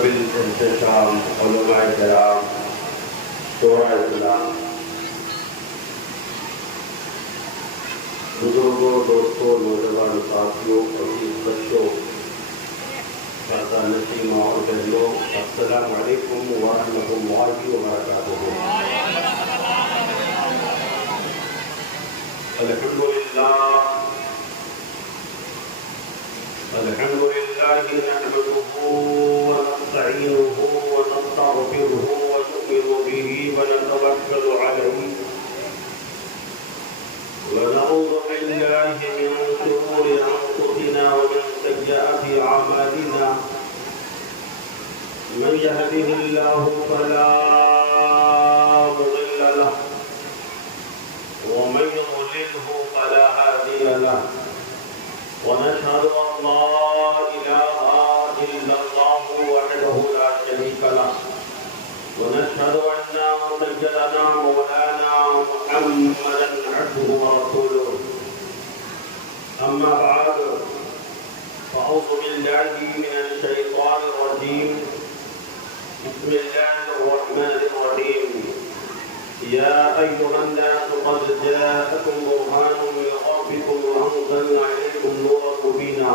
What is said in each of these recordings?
بالانتشام علماء کرام، شورا اسلام، بزرگوں، دوستوں، نوجوان ساتھیوں، عزیز بچوں، سادہ نشیمہ اور بہنوں، السلام علیکم ورحمۃ اللہ وبرکاتہ۔ الحمد لله نحمده ونستعينه ونستغفره ونؤمن به ونتوكل عليه ونعوذ بالله من شرور أنفسنا ومن سيئات أعمالنا، من يهده الله فلا مضل له ومن يضلله فلا هادي له، ونشهد أن لا إله إلا الله وحده لا شريك له، ونشهد أن سيدنا مولانا محمدا عبده ورسوله. أما بعد، فأعوذ بالله من الشيطان الرجيم، بسم الله الرحمن الرحيم. يا أيها الناس قد جاءكم برهان من ربكم وأنزلنا إليكم نورا مبينا.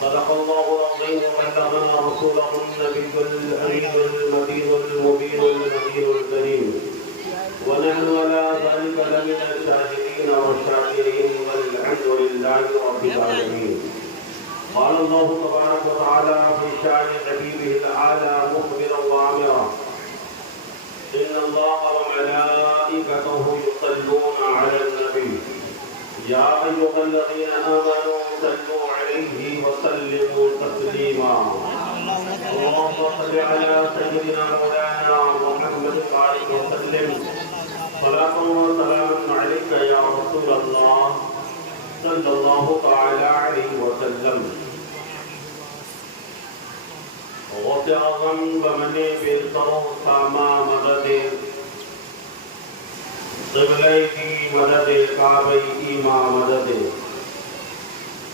صدق الله العظيم وبلغنا رسوله النبي الأمين المتين المبين المكين الكريم، ونحن على ذلك لمن الشاهدين والشاكرين، والحمد لله رب العالمين. قال الله تبارك وتعالى في شأن حبيبه الأعلى مخبرا وآمرا: إن الله وملائكته يصلون على النبي يا أيها الذين آمنوا صلوا عليه وسلموا تسليما. اللهم صل على سيدنا مولانا محمد وسلم صلاة وسلاما عليك يا رسول الله صلى الله تعالى عليه وسلم. غوث اعظم بمنے بالقرو ساما مدد قبلے کی مدد کعبہ ایما مدد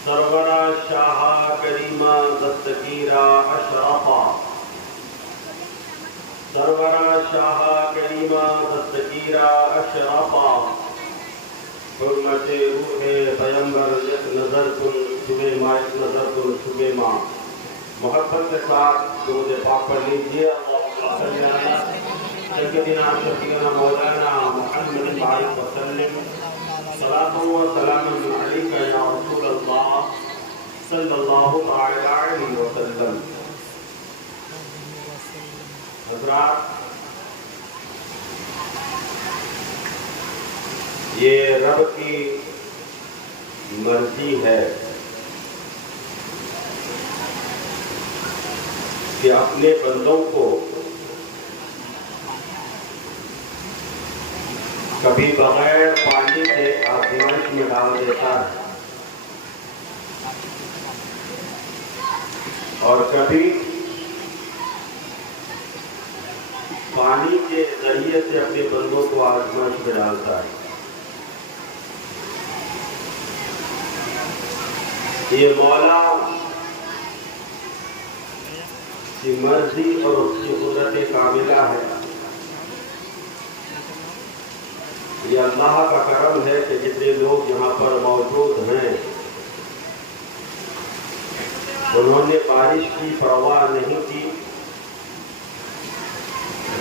سرورہ شاہ کریمہ دستگیرہ اشرفہ سرورہ شاہ کریمہ دستگیرہ اشرفہ حرمت روح پیمبر یک نظر کن شبے ماں یک نظر کن شبے ماں. محبت کے ساتھ درود پاک پڑھ لیجیے. اللہم صلی علی سیدنا شفیعنا مولانا محمد وسلم صلاۃ و سلام علیک یا رسول اللہ صلی اللہ تعالی علیہ وسلم. حضرات، یہ رب کی مرضی ہے کہ اپنے بندوں کو کبھی بغیر پانی کے آزمائش میں ڈال دیتا ہے اور کبھی پانی کے ذریعے سے اپنے بندوں کو آزمائش میں ڈالتا ہے. یہ مولا کی مرضی اور اس کی قدرت کاملہ ہے. یہ اللہ کا کرم ہے کہ جتنے لوگ یہاں پر موجود ہیں انہوں نے بارش کی پرواہ نہیں کی،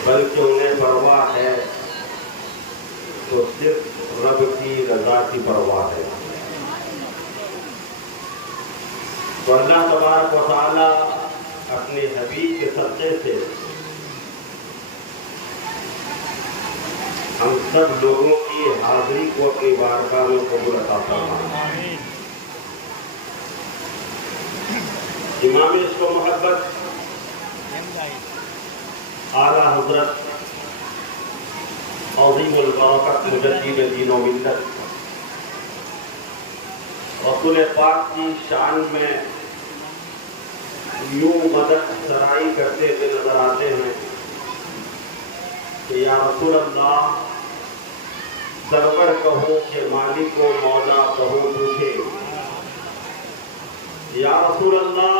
بلکہ انہیں پرواہ ہے تو صرف رب کی رضا کی پرواہ ہے. تو اللہ تبارک و تعالی اپنے حبیب کے صدقے سے ہم سب لوگوں کی حاضری کو اپنی بارگاہ میں قبول عطا فرمائے. امام عشق و محبت اعلیٰ حضرت عظیم البرکت مجدد دین و ملت رسول پاک کی شان میں یوں مدد سرائی کرتے ہوئے نظر آتے ہیں کہ یا رسول اللہ سرور کہو کہ مالک و مولا کہو تجھے. یا رسول اللہ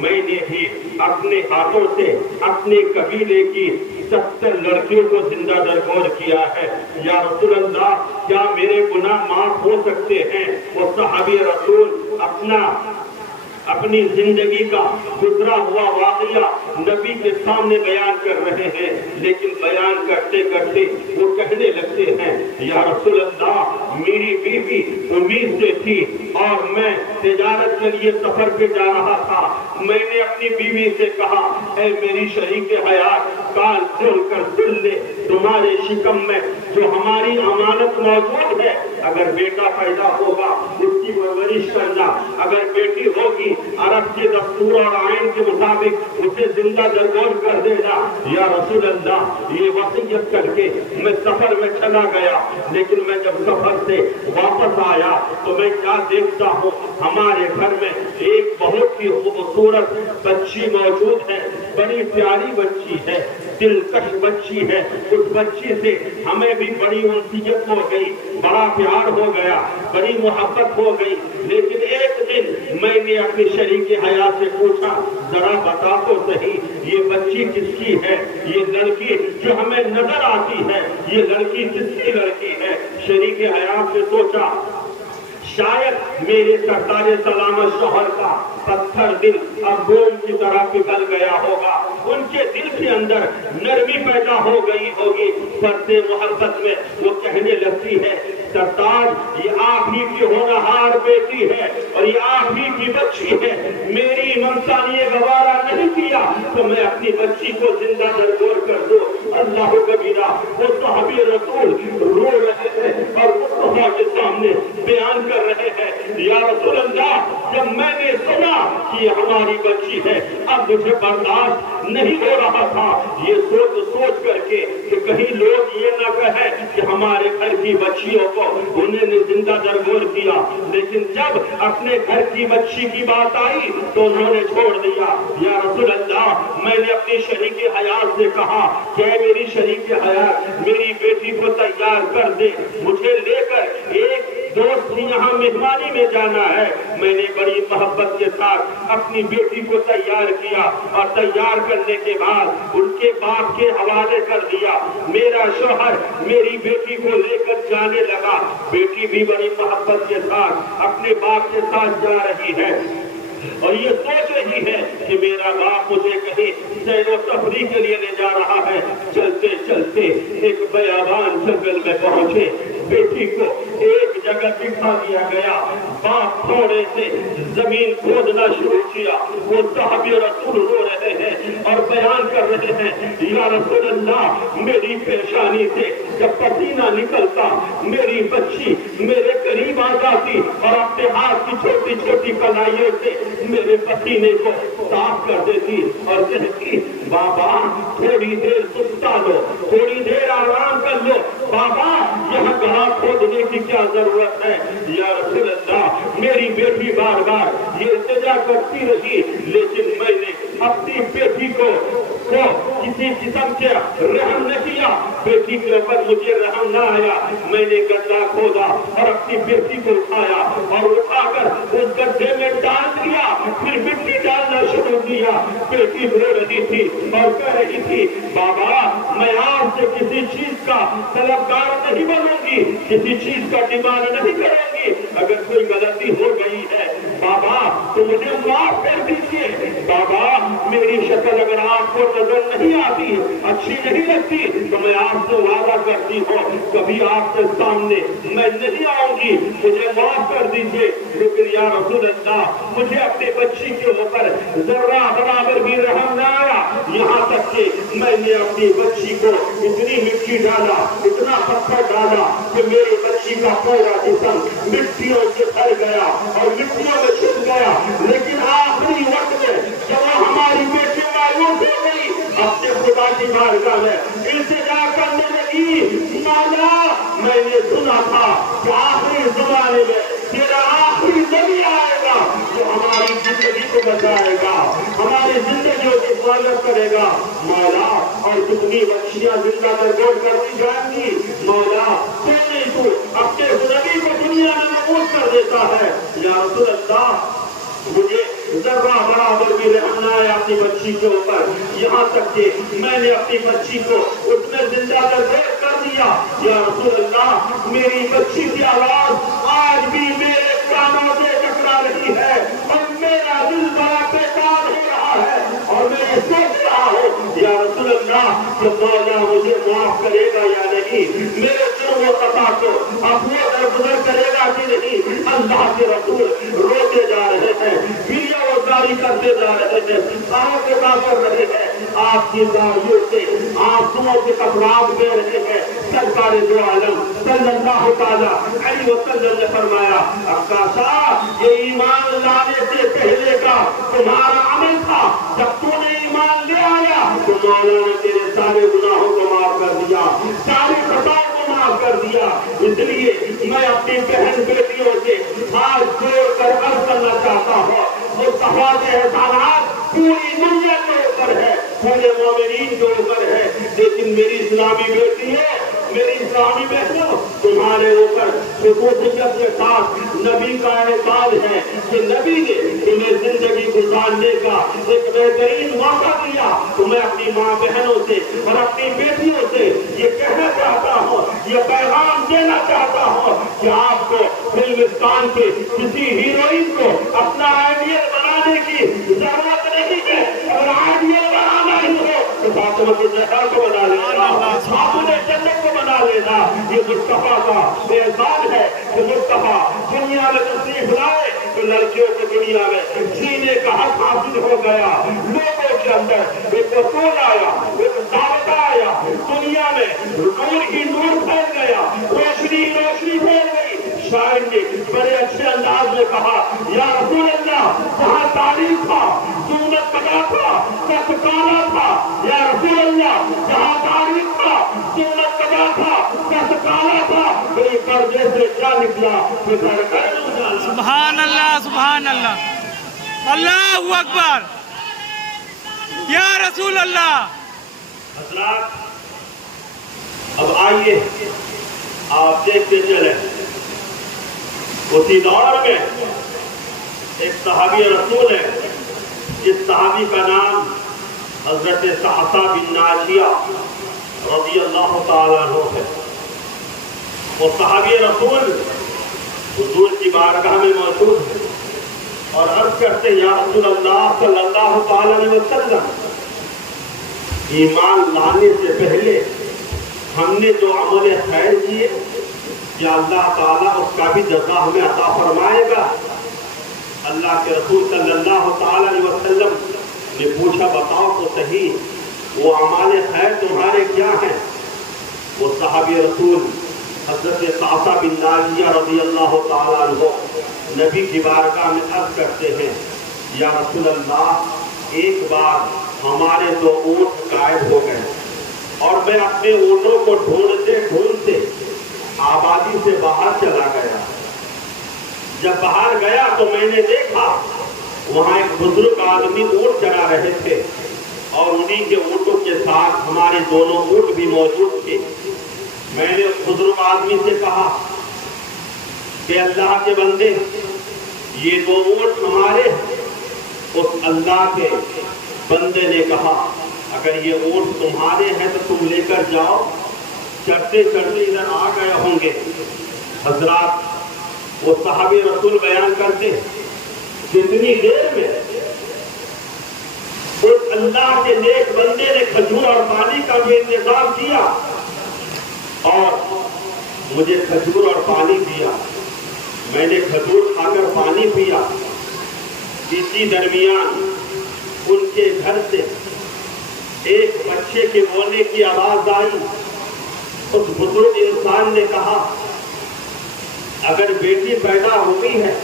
میں نے بھی اپنے ہاتھوں سے اپنے قبیلے کی 70 لڑکیوں کو زندہ درگور کیا ہے۔ یا رسول اللہ کیا میرے گناہ معاف ہو سکتے ہیں؟ وہ صحابی رسول اپنی زندگی کا گزرا ہوا واقعہ نبی کے سامنے بیان کر رہے ہیں، لیکن بیان کرتے کرتے وہ کہنے لگتے ہیں یا رسول اللہ میری بیوی امید سے تھی اور میں تجارت کے لیے سفر پہ جا رہا تھا۔ میں نے اپنی بیوی سے کہا اے میری شریک حیات کال کھول کر سن لے، تمہارے شکم میں جو ہماری امانت موجود ہے، اگر بیٹا پیدا ہوگا اس کی پرورش کرنا، اگر بیٹی ہوگی عرب کے دستور اور آئین کے مطابق اسے زندہ درگور کر دینا۔ یا رسول اللہ یہ وصیت کر کے میں سفر میں چلا گیا، لیکن میں جب سفر سے واپس آیا تو میں کیا دیکھتا ہوں، ہمارے گھر میں ایک بہت ہی خوبصورت بچی موجود ہے، بڑی پیاری بچی ہے، دلکش بچی ہے۔ اس بچی سے ہمیں بھی بڑی انسیت ہو گئی، بڑا پیار ہو گیا، بڑی محبت ہو گئی۔ لیکن ایک دن میں نے اپنی شریک حیات سے پوچھا ذرا بتا تو صحیح یہ بچی کس کی ہے، یہ لڑکی جو ہمیں نظر آتی ہے یہ لڑکی کس کی لڑکی ہے؟ شریک حیات سے سوچا شاید میرے سردار سلامت شوہر کا پتھر دل اب روم کی طرح پگھل گیا ہوگا، ان کے دل کے اندر نرمی پیدا ہو گئی ہوگی۔ پردے محبت میں وہ کہنے لگتی ہے سردار یہ آپ ہی کی ہونہار بیٹی ہے اور یہ آپ ہی کی بچی ہے، میری منصا نے گوارا نہیں کیا تو میں اپنی بچی کو زندہ درگور کر دوں۔ اللہ کبیرہ وہ صحابی رسول رو رہے ہیں اور مصطفیٰ کے سامنے بیان کر رہے ہیں یا رسول اللہ جب میں نے سنا کہ یہ ہماری بچی ہے اب مجھے برداشت نہیں ہو رہا تھا، یہ سوچ کر کے کہ کہیں لوگ یہ نہ کہیں کہ ہمارے گھر کی بچیوں کو انہوں نے زندہ درگور کیا، لیکن جب اپنے گھر کی بچی کی بات آئی تو انہوں نے چھوڑ دیا۔ یا رسول اللہ میں نے اپنی شریک حیات سے کہا کہ میری شریک حیات میری بیٹی کو تیار کر دے، مجھے لے کر ایک دوست کی یہاں مہمانی میں جانا ہے۔ میں نے بڑی محبت کے ساتھ اپنی بیٹی کو تیار کیا اور تیار کرنے کے بعد ان کے باپ کے حوالے کر دیا۔ میرا شوہر میری بیٹی کو لے کر جانے لگا، بیٹی بھی بڑی محبت کے ساتھ اپنے باپ کے ساتھ جا رہی ہے اور یہ سوچ رہی ہے کہ میرا باپ مجھے کہیں سیر و تفریح کے لیے لے جا رہا ہے۔ چلتے چلتے ایک بیابان جنگل میں پہنچے، بیٹی کو ایک جگہ دکھا دیا گیا، باپ تھوڑے سے زمین کھودنا شروع کیا۔ وہ صحابی رسول رو رہے ہیں اور بیان کر رہے ہیں یا رسول اللہ میری پیشانی سے جب پسینہ نکلتا میری بچی میرے قریب آ جاتی اور اپنے ہاتھ کی چھوٹی چھوٹی کلائیوں سے میرے پسینے کو صاف کر دیتی اور کہتی بابا تھوڑی دیر سستا لو، تھوڑی دیر آرام کر لو، بابا یہاں گڑھا کھودنے کی کیا ضرورت ہے؟ یا رسول اللہ میری بیٹی بار بار یہ التجا کرتی رہی، لیکن میں نے اپنی بیٹی کو کسی قسم کے رحم نہ کیا، بیٹی کے اوپر مجھے رحم نہ آیا۔ میں نے گڈھا کھودا اور اپنی بیٹی کو اٹھایا اور اٹھا کر اس گڈھے میں ڈال دیا، پھر مٹی ڈالنا شروع کیا۔ بیٹی رو رہی تھی اور کہہ رہی تھی بابا میں آپ سے کسی چیز کا طلبگار نہیں بنوں گی، کسی چیز کا ڈیمانڈ نہیں کروں گی، اگر کوئی غلطی ہو گئی ہے بابا تو مجھے معاف کر دیجیے۔ بابا میری شکل اگر آپ کو نظر نہیں آتی، اچھی نہیں لگتی تو میں آپ سے وعدہ کرتی ہوں کبھی آپ کے سامنے میں نہیں آؤں گی، مجھے معاف کر دیجیے۔ لیکن یا رسول اللہ مجھے اپنے بچی کے اوپر ذرہ برابر بھی رحم نہ آیا، یہاں تک کہ میں نے اپنی بچی کو اتنی مٹی ڈالا، اتنا پتھر ڈالا کہ میری بچی کا پورا جسم مٹیوں سے بھر گیا اور مٹیوں میں چھپ گیا۔ لیکن آخری وقت میں جب ہماری بیٹی مایوس ہو گئی اپنے خدا کی بارگاہ میں التجا کرنے لگی، مولا میں نے سنا تھا کہ آخری زمانے میں تیرا آخری نبی آئے گا جو ہماری زندگی کو بچائے گا، ہماری زندگیوں کی حفاظت کرے گا مولا، اور کتنی بچیاں زندہ درگور کرتی جائیں گی مولا، تو نہیں تو اپنے نبی کو دنیا میں مقبول کر دیتا ہے۔ یا رسول اللہ مجھے ذرہ برابر بھی رحم نہ آیا اپنی بچی کے اوپر، یہاں تک کہ میں نے اپنی بچی کو اس میں زندہ دردیک کر دیا۔ یا رسول اللہ، میری بچی کی آواز آج بھی میرے کانوں سے ٹکرا رہی ہے اور میرا دل بڑا بیکار ہو رہا ہے، اور میں یہ سوچ رہا ہوں یا رسول اللہ کہ مولا مجھے معاف کرے گا یا نہیں، میرے جرم و خطا کو اب وہ درگزر کرے گا کہ نہیں۔ اللہ کے رسول روتے جا رہے ہیں، ویڈیو گاری کرتے جا رہے ہیں، آنکھیں کر رہے ہیں، آپ کی داڑھیوں سے آنسوؤں کے قطرات بہ رہے ہیں۔ سرکار دو عالم صلی اللہ تعالی علیہ وسلم نے فرمایا، عکاشہ یہ ایمان لانے سے پہلے کا تمہارا عمل تھا، جب تو نے ایمان لے آیا تو مولا نے تیرے سارے گناہوں کو معاف کر دیا، سارے خطاؤں کو معاف کر دیا۔ اس لیے میں اپنی بہن بیٹیوں سے ہاتھ جوڑ کر عرض کرنا چاہتا ہوں، مصطفیٰ کے احسانات پوری دنیا کے اوپر ہے، پورے مومنین کے اوپر ہے، لیکن میری اسلامی بیٹی ہے، میری اسلامی بہنوں، تمہارے اوپر خصوصیت کے ساتھ نبی کا احسان ہے کہ نبی نے تمہیں زندگی گزارنے کا ایک بہترین موقع دیا۔ تو میں اپنی ماں بہنوں سے اور اپنی بیٹیوں سے یہ کہنا چاہتا ہوں، یہ پیغام دینا چاہتا ہوں کہ آپ کو فلمستان کے کسی ہیروئن کو اپنا آئیڈیل بنانے کی ضرورت نہیں ہے۔ اگر آئیڈیل بنانا ہی ہو تو فاطمہ کے زہرا کو بنا لینا، اپنے جنت کو بنا لینا۔ یہ مصطفیٰ کا احسان ہے کہ مصطفیٰ دنیا میں تشریف لائے تو لڑکیوں کو دنیا میں جینے کا حق حاصل ہو گیا، لوگوں کے اندر ایک اصول آیا، ایک ضابطہ آیا، دنیا میں نور ہی نور پھیل گیا، روشنی روشنی پھیل گئی۔ شاعر نے بڑے اچھے انداز میں کہا، یا رسول اللہ جہاں تاریخ تھا سنت پتا تھا، سچ کالا تھا، یا رسول اللہ جہاں تاریخ تھا سنت پتا تھا، سچ کالا تھا، کوئی پردے سے کیا نکلا کہ گھر گھر اجالا۔ سبحان اللہ، سبحان اللہ، اللہ اکبر، یا رسول اللہ۔ حضرات اب آئیے آپ دیکھتے چلیں، اسی دور میں ایک صحابی رسول ہے جس صحابی کا نام حضرت صعصع بن ناجیہ رضی اللہ تعالیٰ عنہ ہے۔ وہ صحابی رسول حضور کی بارگاہ میں موجود ہے اور عرض کرتے یا رسول اللہ صلی اللہ تعالیٰ علیہ وسلم، ایمان لانے سے پہلے ہم نے جو عمل خیر کیے کیا اللہ تعالیٰ اس کا بھی جزا ہمیں عطا فرمائے گا؟ اللہ کے رسول صلی اللہ تعالیٰ علیہ وسلم نے پوچھا بتاؤ تو صحیح وہ اعمال خیر تمہارے کیا ہیں؟ وہ صحابی رسول حضرت صعصع بن ناجیہ رضی اللہ تعالیٰ عنہ نبی کی بارگاہ میں عرض کرتے ہیں، یا رسول اللہ ایک بار ہمارے دو اونٹ غائب ہو گئے اور میں اپنے اونٹوں کو ڈھونڈتے ڈھونڈتے آبادی سے باہر چلا گیا۔ جب باہر گیا تو میں نے دیکھا وہاں ایک بزرگ آدمی اونٹ چلا رہے تھے اور انہی کے اونٹوں کے ساتھ ہمارے دونوں اونٹ بھی موجود تھے۔ میں نے اس بزرگ آدمی سے کہا کہ اللہ کے بندے یہ دو اونٹ ہمارے ہیں۔ اس اللہ کے بندے نے کہا اگر یہ اونٹ تمہارے ہیں تو تم لے کر جاؤ، چڑھتے چڑھتے ادھر آ گئے ہوں گے۔ حضرات وہ صحابی رسول بیان کرتے جتنی دیر میں اس اللہ کے نیک بندے نے کھجور اور پانی کا بھی انتظام کیا اور مجھے کھجور اور پانی دیا، میں نے کھجور کھا کر پانی پیا، اسی درمیان ان کے گھر سے ایک بچے کے رونے کی آواز آئی۔ اس بزرگ انسان نے کہا اگر بیٹی پیدا ہوئی ہے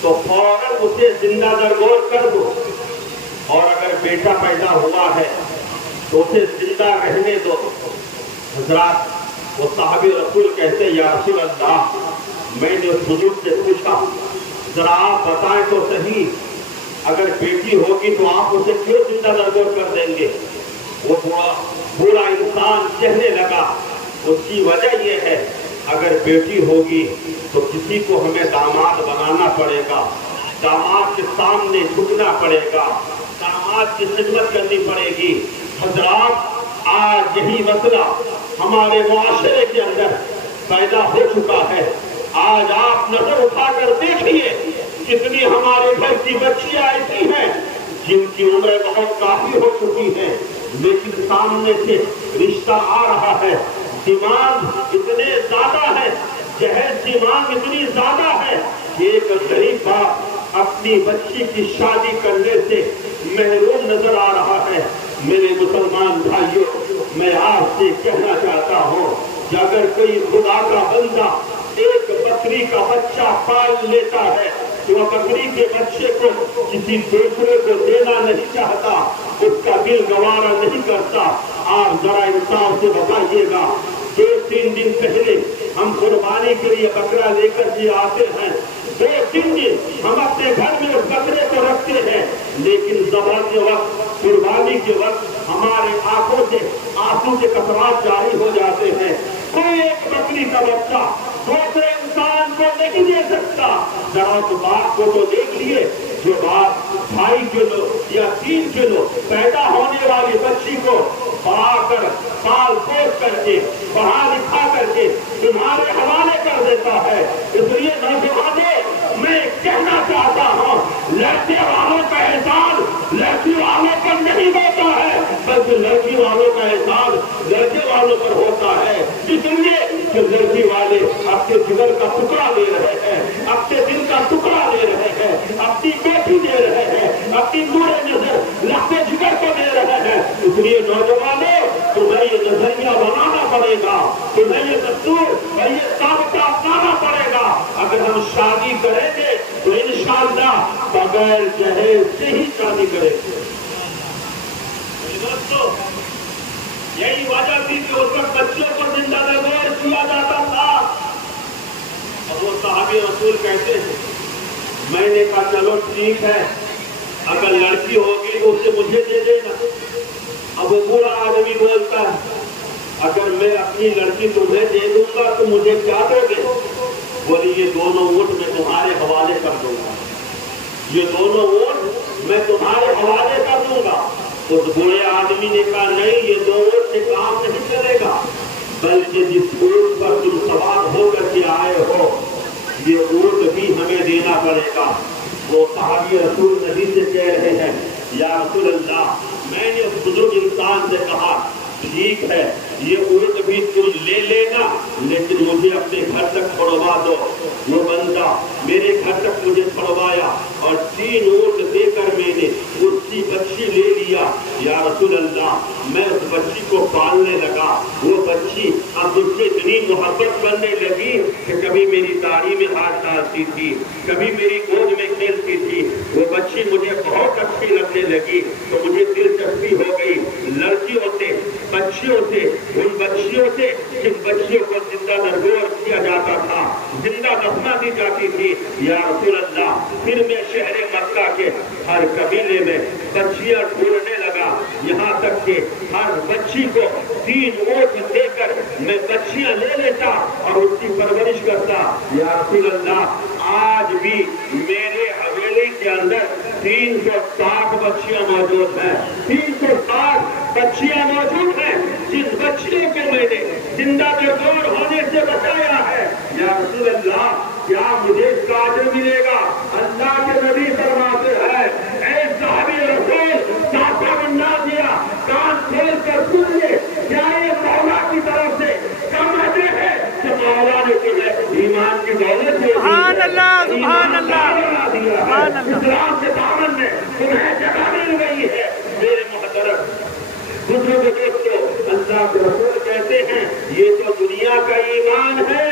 تو فوراً اسے زندہ درگور کر دو، اور اگر بیٹا پیدا ہوا ہے تو اسے زندہ رہنے دو۔ حضرات وہ صحابی رسول کہتے یا رسول اللہ، میں نے اس بزرگ سے پوچھا ذرا آپ بتائیں تو صحیح اگر بیٹی ہوگی تو آپ اسے کیوں زندہ درگور کر دیں گے؟ وہ بوڑھا انسان کہنے لگا اس کی وجہ یہ ہے اگر بیٹی ہوگی تو کسی کو ہمیں داماد بنانا پڑے گا، داماد کے سامنے جھکنا پڑے گا، داماد کی خدمت کرنی پڑے گی۔ حضرات، آج یہی مسئلہ ہمارے معاشرے کے اندر پیدا ہو چکا ہے۔ آج آپ نظر اٹھا کر دیکھیے کتنی ہمارے گھر کی بچیاں ایسی ہیں جن کی عمر بہت کافی ہو چکی ہے، لیکن سامنے سے رشتہ آ رہا ہے، ڈیمانڈ اتنے زیادہ ہے، جہیز ڈیمانڈ اتنی زیادہ ہے کہ ایک غریب باپ اپنی بچی کی شادی کرنے سے محروم نظر آ رہا ہے۔ میرے مسلمان بھائیوں، میں آپ سے کہنا چاہتا ہوں کہ اگر کوئی خدا کا بندہ ایک بکری کا بچہ پال لیتا ہے، وہ بکری کے بچے کو کسی دوسرے کو دینا نہیں چاہتا، اس کا دل گوارا نہیں کرتا، آپ ذرا انصاف سے بتائیے گا، 2-3 دن پہلے ہم قربانی کے لیے بکرا لے کر کے آتے ہیں، 2-3 دن ہم اپنے گھر میں اس بکرے کو رکھتے ہیں، لیکن ذبح کے وقت، قربانی کے وقت ہمارے آنکھوں سے آنسو کے قطرات جاری ہو جاتے ہیں۔ کوئی ایک بکری کا بچہ دوسرے انسان کو نہیں دے سکتا۔ ذرا تو باپ کو تو دیکھ لیے، جو باپ 2.5 کلو یا 3 کلو پیدا ہونے والی بچی کو بڑھا کر پال پوس کر کے پڑھا لکھا کر کے تمہارے حوالے کر دیتا ہے۔ اس لیے نوجوانوں، میں کہنا چاہتا ہوں، لڑکے والوں کا احساس لڑکی والوں پر نہیں ہوتا ہے، بلکہ لڑکی والوں کا احساس لڑکے والوں پر ہوتا ہے۔ اس لیے کہ لڑکی والے اپنے جگر کا ٹکڑا دے رہے ہیں، اپنے دل کا ٹکڑا دے رہے ہیں، اپنی بیٹی دے رہے ہیں، اپنی نور نظر لگتے جگر کو دے رہے ہیں۔ اس لیے نوجوانوں، تمہیں یہ نظریہ بنانا پڑے گا، تمہیں یہ دستور اور یہ ضابطہ اپنانا پڑے گا۔ اگر ہم شادی کریں گے تو انشاءاللہ بغیر جہیز سے ہی شادی کریں گے۔ دوستو، یہی وجہ تھی کہ اس وقت بچوں کو زندہ نگور کیا جاتا تھا، اور وہ صحابی رسول کہتے ہیں، میں نے کہا چلو ٹھیک ہے، اگر لڑکی ہوگی تو اسے مجھے دے دینا۔ اب وہ بوڑھا آدمی بولتا ہے، اگر میں اپنی لڑکی تمہیں دے دوں گا تو مجھے کیا دو گے؟ بولی یہ دونوں اونٹ میں تمہارے حوالے کر دوں گا، یہ دونوں اونٹ میں تمہارے حوالے کر دوں گا۔ اس بوڑھے آدمی نے کہا نہیں، یہ 2 اونٹ سے کام نہیں چلے گا، بلکہ جس اونٹ پر تم سوار ہو کر کے آئے ہو یہ اونٹ بھی ہمیں دینا پڑے گا۔ وہ صحابی رسول نبی سے کہہ رہے ہیں، یا رسول اللہ، میں نے اس بزرگ انسان سے کہا ٹھیک ہے، یہ اونٹ بھی تم لے لینا، لیکن مجھے اپنے گھر تک چھوڑوا دو۔ وہ بندہ میرے گھر تک مجھے چھوڑوایا اور 3 اونٹ دے کر میں نے اس کی بچی لے لیا۔ یا رسول اللہ، میں اس بچی کو پالنے لگا، وہ بچی اب اس سے اتنی محبت کرنے لگی کہ کبھی میری داڑھی میں ہاتھ ڈالتی تھی، کبھی میری گود میں کھیلتی تھی۔ وہ بچی مجھے بہت اچھی لگنے لگی تو مجھے دلچسپی ہو گئی۔ لڑکیوں سے، بچیوں سے، ان بچیوں سے جن بچیوں کو زندہ نرگور کیا جاتا تھا، زندہ دفنا دی جاتی تھی۔ یا رسول اللہ، پھر میں شہر مکہ کے ہر قبیلے میں بچیاں ڈھونڈنے لگا، یہاں تک کہ ہر بچی کو 3 اونٹ دے کر میں بچیاں لے لیتا اور اس کی پرورش کرتا۔ یا رسول اللہ، آج بھی میرے حویلی کے اندر 360 بچیاں موجود ہیں، 360 بچیاں موجود ہیں، جس بچیوں کو میں نے زندہ نرگور ہونے سے بچایا ہے۔ یا رسول اللہ، کیا مجھے اس کا اجر ملے گا؟ اللہ کے نبی فرماتے ہیں، اے صحابی رسول، ساتھا بنا دیا، کان کھول کر سن لے، کیا یہ مولا کی طرف سے کم اجر ہے کہ مولا نے تمہیں ایمان کی دولت سے سبحان اللہ، سبحان اللہ، سبحان اللہ، اسلام کے دامن میں تمہیں جگہ مل گئی ہے۔ میرے محترم بزرگ دوستو، اللہ کے رسول کہتے ہیں یہ تو دنیا کا ایمان ہے،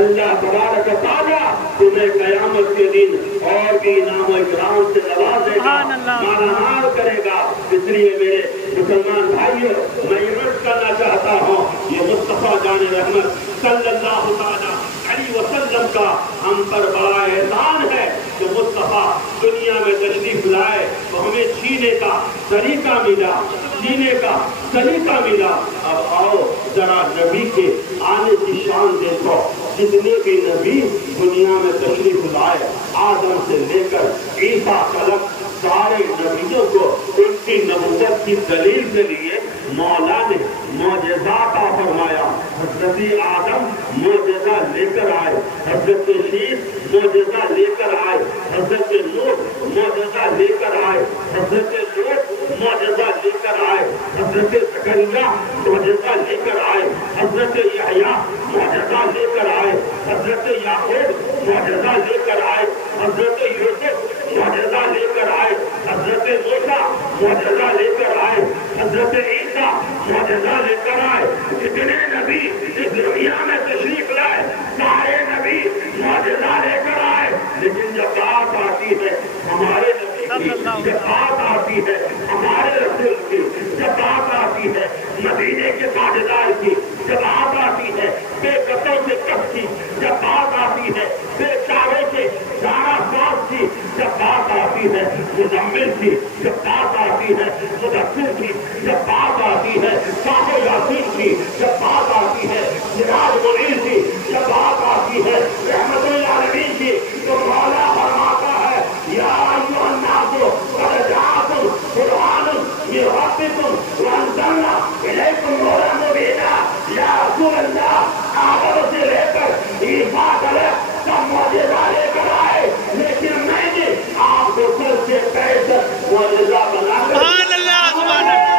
اللہ تبارک و تعالیٰ تمہیں قیامت کے دن اور بھی انعام و اکرام سے نوازے گا، مالا مال کرے گا۔ اس لیے میرے مسلمان بھائیوں، میں یہ عرض کرنا چاہتا ہوں، یہ مصطفیٰ جان رحمت صلی اللہ تعالیٰ علیہ وسلم کا ہم پر بڑا احسان ہے کہ مصطفیٰ دنیا میں تشریف لائے تو ہمیں جینے کا طریقہ ملا، جینے کا سلیقہ ملا۔ اب آؤ ذرا نبی کے آنے کی شان دیکھو۔ جتنے بھی نبی دنیا میں تشریف لائے آدم سے لے کر عیسیٰ تک سارے نبیوں کو ان کی نبوت کی دلیل کے لیے مولا نے معجزہ عطا فرمایا. حضرت آدم معجزہ لے کر آئے, حضرت شیس معجزہ لے کر آئے, حضرت نوح معجزہ لے کر آئے, حضرت لوط معجزہ لے کر آئے, حضرت زکریا معجزہ لے کر آئے, حضرت یحییٰ معجزہ لے کر آئے, حضرت یعقوب معجزہ لے کر آئے, حضرت یوسف معجزہ لے کر آئے, حضرت موسیٰ معجزہ لے کر آئے, حضرت عیسیٰ معجزہ لے کر آئے. جتنے نبی اس دنیا میں تشریف لائے سارے نبی معجزہ لے کر آئے. لیکن جب بات آتی ہے ہمارے نبی کی, جب بات آتی ہے ہمارے رسول کی, جب بات آتی ہے مدینے کے تاجدار کی, جب بات آتی ہے بے قطوں سے کف کی, جب بات آتی ہے بے چاروں سے سارا ساز کی, جب بات آتی ہے مزمل کی, جب بات آتی ہے مدثر کی, جب بات آتی ہے صاحب یاسین کی, جب بات آتی ہے سراج منیر کی, جب بات آتی ہے رحمت للعالمین کی, تو مولا فرماتا ہے یا ایھا الناس قد جاءکم برہان من ربکم وانزلنا الیکم نورا مبینا. یا رسول اللہ آدم سے لے کر عیسیٰ تک سب معجزہ لے کر آئے, لیکن میں نے آپ کو سب سے پہلے معجزہ بنا کر سبحان اللہ, سبحان اللہ,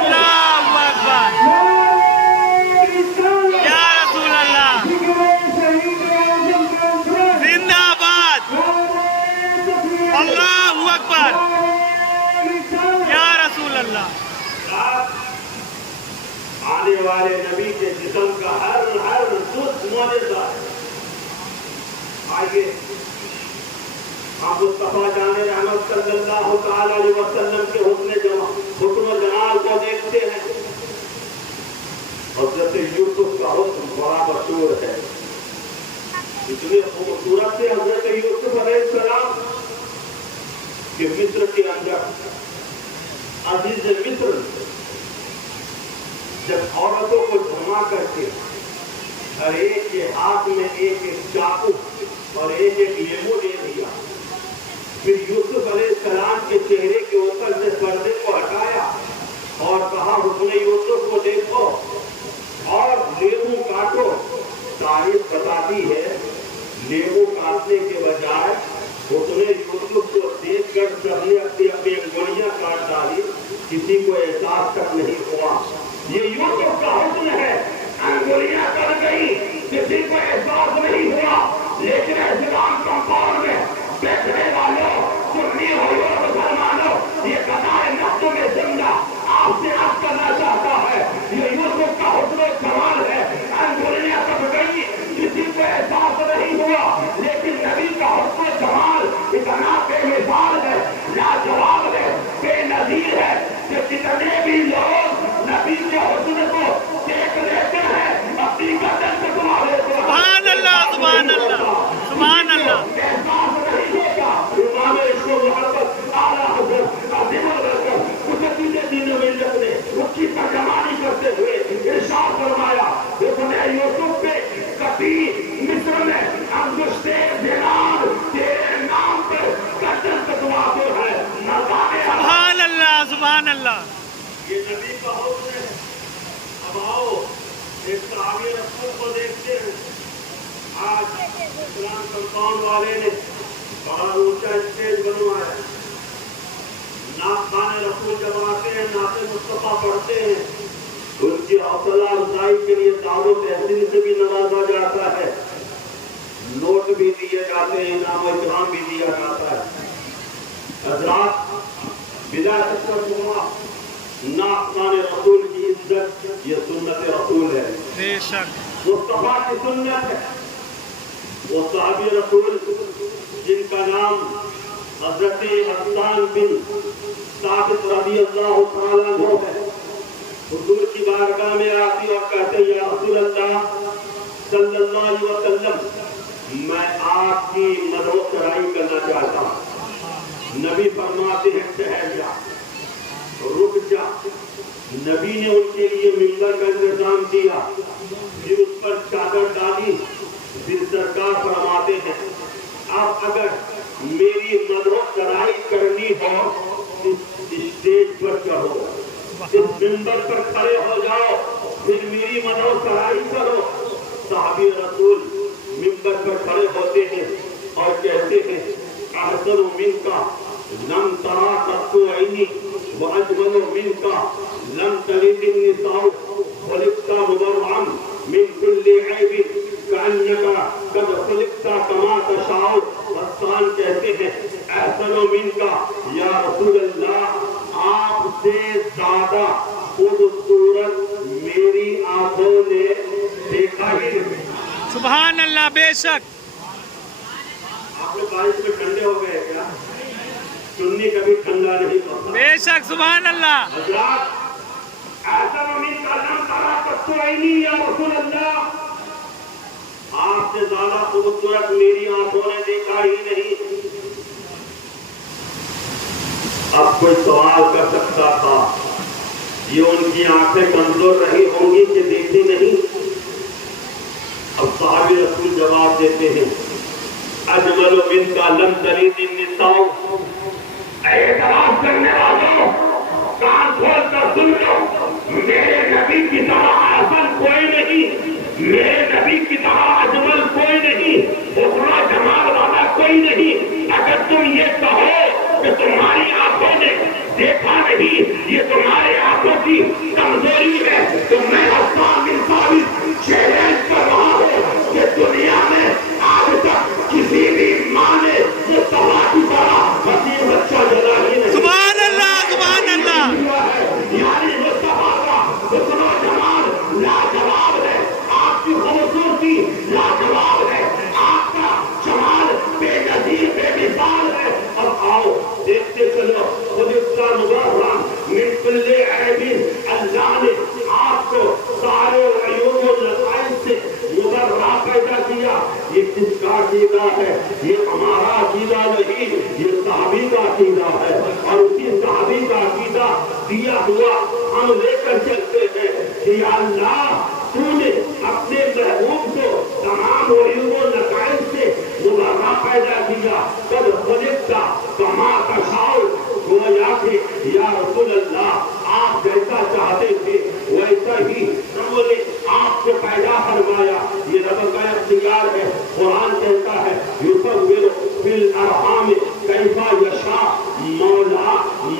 اللہ اکبر, یا رسول اللہ, زندہ باد, اللہ اکبر, یا رسول اللہ. آنے والے نبی کے جسم کا ہر سست معجزہ. آئیے ہم مصطفیٰ جان رحمت صلی اللہ تعالی علیہ وسلم کے حکم جلال کو دیکھتے ہیں. حضرت یوسف کا حکم بڑا مشہور ہے. اتنے خوبصورت تھے حضرت یوسف علیہ السلام کہ مصر کے اندر عزیز مصر جب عورتوں کو جمع کر کے ہر ایک کے ہاتھ میں ایک ایک چاقو اور ایک ایک لیمو دے دیا, پھر یوسف علیہ السلام کے چہرے کے اوپر سے پردے کو ہٹایا اور کہا حسن یوسف کو دیکھو اور لیمو کاٹو. تاریخ بتاتی ہے لیمو کاٹنے کے بجائے حسن یوسف کو دیکھ کر سب نے اپنی اپنی انگلیاں کاٹ ڈالی, کسی کو احساس تک نہیں ہوا. یہ یوسف کا حسن ہے, انگلیاں کٹ گئی, کسی کو احساس نہیں ہوا. لیکن اسلام کمپاؤنڈ میں بیٹھنے والوں, سنی ہو یا مسلمانوں, یہ قطار نفس میں زندہ آپ سے عرض کرنا چاہتا ہے یہ یوسف کا حسن و کمال ہے. انگلیاں کٹ گئی, کسی کو احساس نہیں ہوا, لیکن نبی کا حسن و کمال اتنا بے مثال ہے, لاجواب ہے, بے نظیر ہے کہ جتنے بھی لوگ نبی کے حسن کو دیکھ لیتے ہیں اپنی گردن سے گما لیتے ہیں. سبحان اللہ, سبحان اللہ, سبحان اللہ. احساس نہیں ہوگا. امام عشق و محبت اعلیٰ حضرت عظیم البرکت مجدد دین و ملت نے اس کی ترجمانی کرتے ہوئے ارشاد فرمایا حسن یوسف پہ کبھی مصر میں انگشتے دینار تیرے نام پر گردن کٹواتے ہیں. سبحان اللہ, سبحان اللہ. یہ نبی کا حکم ہے. اب آؤ ایک صحابی رسول کو دیکھتے ہیں. آج اسلام کمپاؤنڈ والے نے بڑا اونچا اسٹیج بنوایا. نعت خوان رسول جب آتے ہیں نعت مصطفیٰ پڑھتے ہیں, ان کی حوصلہ افزائی کے لیے دار و تحسین سے بھی نوازا جاتا ہے, نوٹ بھی دیے جاتے ہیں, انعام و اکرام بھی دیا جاتا ہے. حضرات بلا شک و شبہ نعت خوان رسول کی عزت یہ سنت رسول ہے, بے شک مصطفیٰ کی سنت ہے. وہ صحابی رسول جن کا نام حضرت حسان بن ثابت رضی اللہ تعالیٰ عنہ ہے, حضور کی بارگاہ میں آتی اور کہتے ہیں یا رسول اللہ صلی اللہ علیہ وسلم میں آپ کی مدح و سرائی کرنا چاہتا ہوں. نبی فرماتے ہیں ٹھہر جا, رک جا. نبی نے ان کے لیے ممبر کا انتظام کیا, پھر اس پر چادر ڈالی، پھر سرکار فرماتے ہیں اب اگر میری مدح سرائی کرنی ہو اس اسٹیج پر چڑھو، اس منبر پر کھڑے ہو جاؤ، پھر میری مدح سرائی کرو۔ صحابی رسول منبر پر کھڑے ہوتے ہیں اور کہتے ہیں احسن منک لم ترى قط عینی واجمل منک لم تلد النساء خلقت مبرعا من كل عیب كأنك قد خلقت كما تشاء۔ حسان کہتے ہیں احسن منک یا رسول اللہ، آپ سے زیادہ خوبصورت میری آنکھوں نے دیکھا ہی نہیں۔ سبحان اللہ، بے شک۔ آپ لوگ بارش میں ٹھنڈے ہو گئے کیا؟ سنی کبھی ٹھنڈا نہیں ہوتا۔ بے شک، سبحان اللہ۔ حضرات ایسا امین کا نام تارا قط عینی یا رسول اللہ، آپ سے زیادہ خوبصورت میری آنکھوں نے دیکھا ہی نہیں۔ اب کوئی سوال کر سکتا تھا یہ ان کی آنکھیں کمزور رہی ہوں گی کہ دیکھی نہیں؟ اب صحابی رسول جواب دیتے ہیں اجمل منک لم تلد النساء۔ اعتراض کرنے والوں کان کھول کر سن لو، میرے نبی کی طرح احسن کوئی نہیں، میرے نبی کی طرح اجمل کوئی نہیں، اتنا جمال والا کوئی نہیں۔ اگر تم یہ کہو کہ تمہاری آنکھوں نے دیکھا نہیں، یہ تمہارے آنکھوں کی کمزوری ہے، تو میں حسان بن ثابت چیلنج کر رہا ہوں کہ دنیا میں آج تک کسی بھی ماں نے مصطفیٰ کی طرح حسین بچہ جلا ہی نہیں۔ سبحان اللہ، سبحان اللہ۔ یعنی مصطفیٰ کا حسن و جمال لاجواب ہے، آپ کی خوبصورتی لاجواب ہے، آپ کا جمال بے نظیر بے مثال ہے۔ اب آؤ دیکھتے چلو، خلقت مبرعا من کل عیب، اللہ نے آپ کو سارے عیوب و نقائص سے مبرع پیدا کیا۔ یہ کس کا عقیدہ ہے؟ یہ ہمارا عقیدہ نہیں، یہ صحابی کا عقیدہ ہے، اور اسی صحابی کا عقیدہ دیا ہوا ہم لے کر چلتے ہیں کہ یا اللہ تو نے اپنے محبوب کو تمام عیوب و نقائص سے مبرع پیدا کیا۔ قد خلقت کما تشاء، گویا کہ یا رسول اللہ آپ جیسا چاہتے تھے ویسا ہی رب نے آپ کو پیدا فرمایا۔ یہ رب کا اختیار ہے۔ قرآن کہتا ہے یصور فی الارحام کیف یشاء، مولا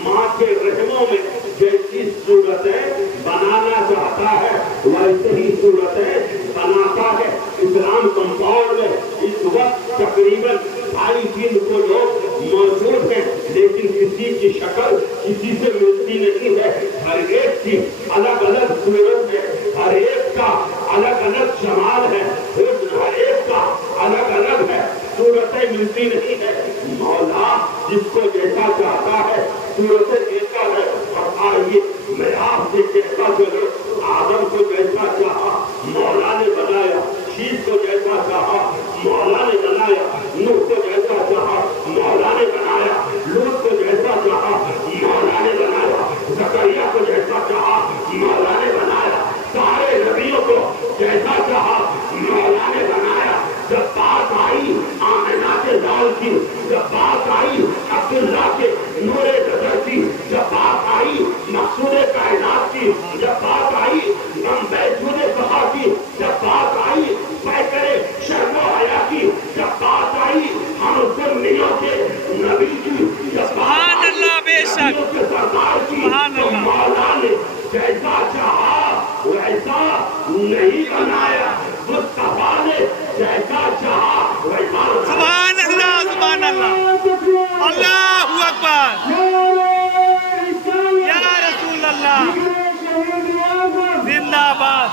ماں کے رحموں میں جیسی صورتیں بنانا چاہتا ہے ویسے ہی صورتیں بناتا ہے۔ اسلام کمپاؤنڈ میں اس وقت تقریباً 2.5 کو لوگ موجود ہیں، لیکن کسی کی شکل کسی سے ملتی نہیں ہے۔ ہر ایک کی الگ الگ صورت ہے، ہر ایک کا الگ الگ جمال ہے، ہر ایک کا الگ الگ ہے، صورتیں ملتی نہیں ہے۔ مولا جس کو جیسا چاہتا ہے صورتیں دیتا ہے۔ اور آئیے میں آپ سے کہتا چلو، آدم کو جیسا چاہا مولا نے بنایا، شیش کو جیسا چاہا مولا نے بنایا، نوح کو جیسا چاہا مولا نے بنایا، لوط کو جیسا چاہا مولا نے بنایا، زکریا کو جیسا چاہا مولا نے بنایا، سارے نبیوں کو جیسا چاہا مولا نے بنایا۔ جب بات آئی آمنہ کے لال کی، جب بات آئی عبداللہ کے نور نظر کی، جب بات آئی مقصود کائنات کی، جب بات آئی بیجود صفا کی، جب بات آئی پیکر شرم و حیا کی، جب بات آئی ہم سنیوں کے نبی کی، جب سبحان اللہ، بے شک، کے سردار کی، سبحان تو اللہ۔ مولا نے جیسا چاہا ویسا نہیں بنایا، مصطفیٰ نے جیسا چاہا ویسا بنایا۔ سبحان اللہ، سبحان اللہ، اللہ اکبر، یا رسول اللہ، زندہ باد، زندہ باد،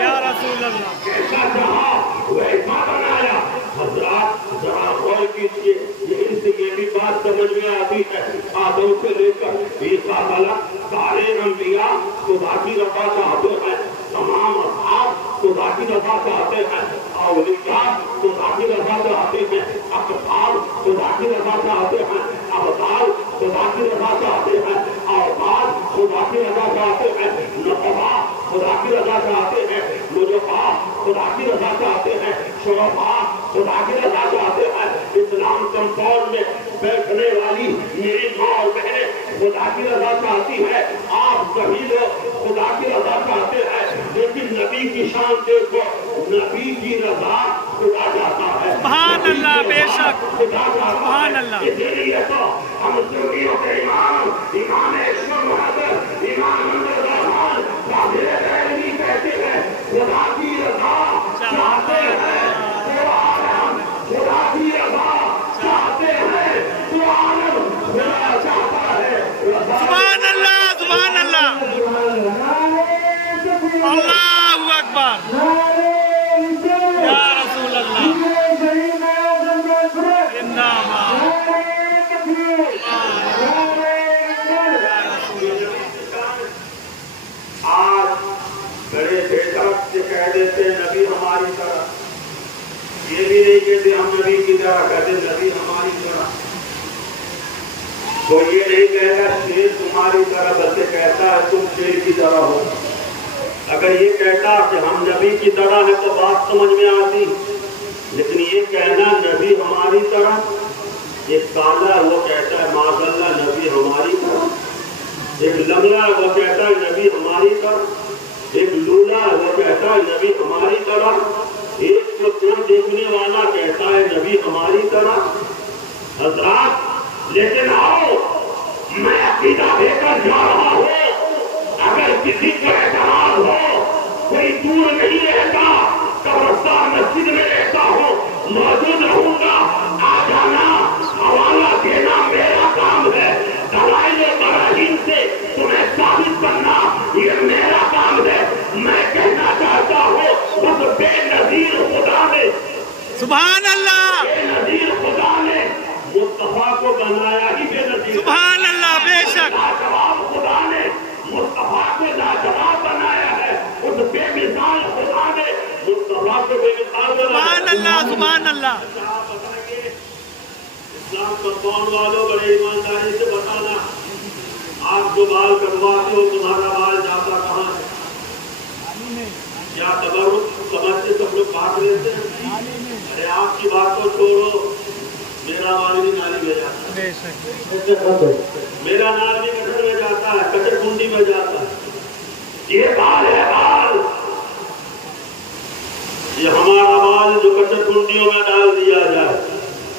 یا رسول اللہ۔ جیسا چاہا ویسا بنایا۔ حضرات ذرا غور کیجیے، ان سے یہ بھی بات سمجھ میں آتی ہے، آدم سے لے کر عیسیٰ تک سارے انبیاء خدا کی رضا چاہتے ہیں، تمام اصحاب خدا کی رضا چاہتے ہیں، اولیاء خدا کی رضا چاہتے ہیں، اقطاب خدا کی رضا چاہتے ہیں، ابطال خدا شرفا خدا کی رضا چاہتے ہیں، اسلام کمپاؤنڈ میں بیٹھنے والی میری ماں اور بہنیں خدا کی رضا چاہتی ہے، آپ سبھی لوگ خدا کی رضا چاہتے ہیں، لیکن نبی کی شان دیکھو، نبی کی رضا خدا چاہتا ہے، سبحان اللہ، بے شک، خدا چاہتا سبحان ہے۔ اللہ۔ اسی لیے تو ہم سنیوں کے امام اشرف محمد امام منظر رحمان قادر دہلوی کہتے ہیں خدا کی رضا چاہتے ہیں تو عالم خدا کی رضا چاہتے ہیں تو عالم خدا چاہتا ہے۔ سبحان اللہ، سبحان اللہ، اللہ اکبر، یا رسول اللہ، زندہ باد، آج بڑے بے شرف سے کہہ دیتے ہیں نبی ہماری طرح، یہ بھی نہیں کہتے ہم نبی کی طرح، کہتے نبی ہماری طرح۔ تو یہ نہیں کہتا شیر تمہاری طرح، بلکہ کہتا ہے تم شیر کی طرح ہو۔ اگر یہ کہتا کہ ہم نبی کی طرح ہے تو بات سمجھ میں آتی، لیکن یہ کہنا نبی ہماری طرح، ایک کالا وہ کہتا ہے معاذ اللہ نبی ہماری طرح، ایک لنگڑا وہ کہتا ہے نبی ہماری طرح، ایک لولا وہ کہتا ہے نبی ہماری طرح، ایک کو کون دیکھنے والا کہتا ہے نبی ہماری طرح۔ حضرات لیکن آؤ میں عقیدہ دے کر جا رہا ہوں، اگر کسی کو اعتراض ہو، کوئی دور نہیں رہتا، قبرستان مسجد میں رہتا ہوں، موجود رہوں گا، آ جانا، حوالہ دینا میرا کام ہے، دلائل و براہین سے تمہیں ثابت کرنا یہ میرا کام ہے۔ میں کہنا چاہتا ہوں اس بے نظیر خدا نے، سبحان اللہ، بے نظیر خدا نے مصطفیٰ کو بنایا ہی بے نظیر، سبحان اللہ، بے شک، لاجواب خدا نے مصطفیٰ کو لاجواب بنایا ہے، اس بے مثال خدا نے مصطفیٰ کو بے مثال بنایا سبحان ہے۔ اللہ، سبحان اللہ، آپ بتائیں گے اسلام کمپاؤنڈ والوں بڑے ایمانداری سے بتانا، آپ جو بال کٹواتے ہو تمہارا بال جاتا کہاں ہے؟ کیا تبرک سمجھتے سب لوگ کاٹ لیتے ہیں؟ ارے آپ کی بات کو چھوڑو، میرا بال بھی نالی میں جاتا ہے، بے شک، میرا نال بھی کٹر میں جاتا ہے، کچر کنڈی میں جاتا ہے، یہ بال ہے بال، یہ ہمارا بال جو کچر کنڈیوں میں ڈال دیا جائے،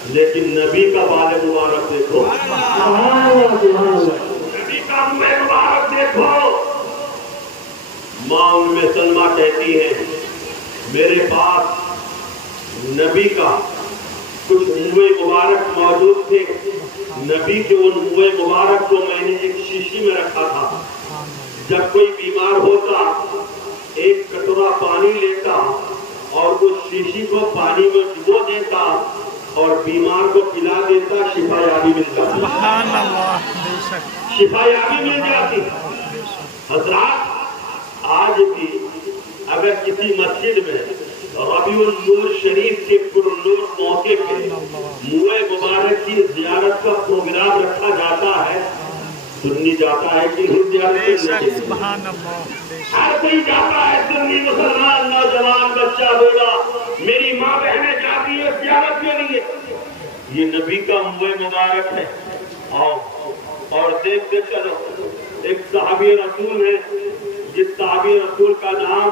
لیکن نبی کا بال مبارک دیکھو، نبی کا منہ مبارک دیکھو۔ ماں ان میں سلمہ کہتی ہے میرے پاس نبی کا کچھ منہ مبارک موجود تھے، نبی کے ان منہ مبارک کو میں نے ایک شیشی میں رکھا تھا، جب کوئی بیمار ہوتا ایک کٹورا پانی لیتا اور اس شیشی کو پانی میں ڈبو دیتا اور بیمار کو پلا دیتا، شفا یابی مل جاتی، سبحان اللہ، بے شک، شفا یابی مل جاتی۔ حضرات آج بھی اگر کسی مسجد میں ربیع النور شریف کے پرنور موقع پہ منہ مبارک کی زیارت کا پروگرام رکھا جاتا ہے، سنی جاتا ہے کہ ہر زیارت بے کرنے شک، کے لیے سبحان اللہ، بے شک، ہر کوئی جاتا ہے، سنی مسلمان نوجوان بچہ بولا، میری ماں بہنیں جاتی ہے زیارت کے لیے، یہ نبی کا منہ مبارک ہے۔ اور دیکھتے چلو ایک صحابی رسول ہے، جس صحابی رسول کا نام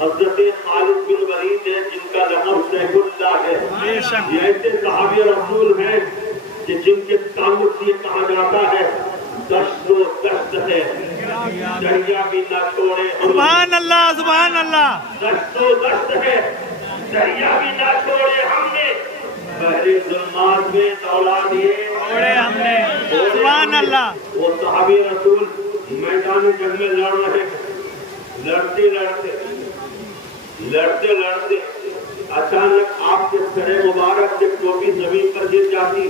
حضرت خالد بن ولید ہے، جن کا لقب سیف اللہ ہے۔ بے شک، یہ ایسے صحابی رسول ہیں کہ جن کے تعلق سے یہ کہا جاتا ہے دشت و دشت ہے، دریا بھی نہ چھوڑے ہم، سبحان اللہ، سبحان اللہ، دشت و دشت ہے، دریا بھی نہ چھوڑے ہم نے، پہلے ظلمات میں دوڑا دیے اوڑے ہم نے، سبحان اللہ، وہ صحابی رسول میدان جنگ میں لڑ رہے ہیں، لڑتے اچانک آپ کے سر مبارک سے ٹوپی زمین پر گر جاتی،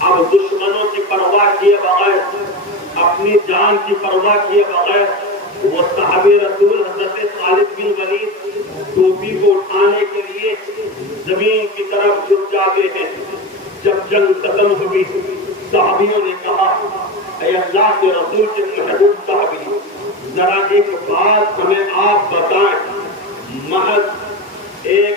اب دشمنوں کی پرواہ کیے بغیر، اپنی جان کی پرواہ کیے بغیر وہ صحابی رسول حضرت خالد بن ولید ٹوپی کو اٹھانے کے لیے زمین کی طرف جھک جاتے ہیں۔ جب جنگ ختم ہوئی صحابیوں نے کہا اے اللہ کے رسول کے محبوب صحابی، ذرا ایک بات ہمیں آپ بتائیں، محض ایک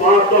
500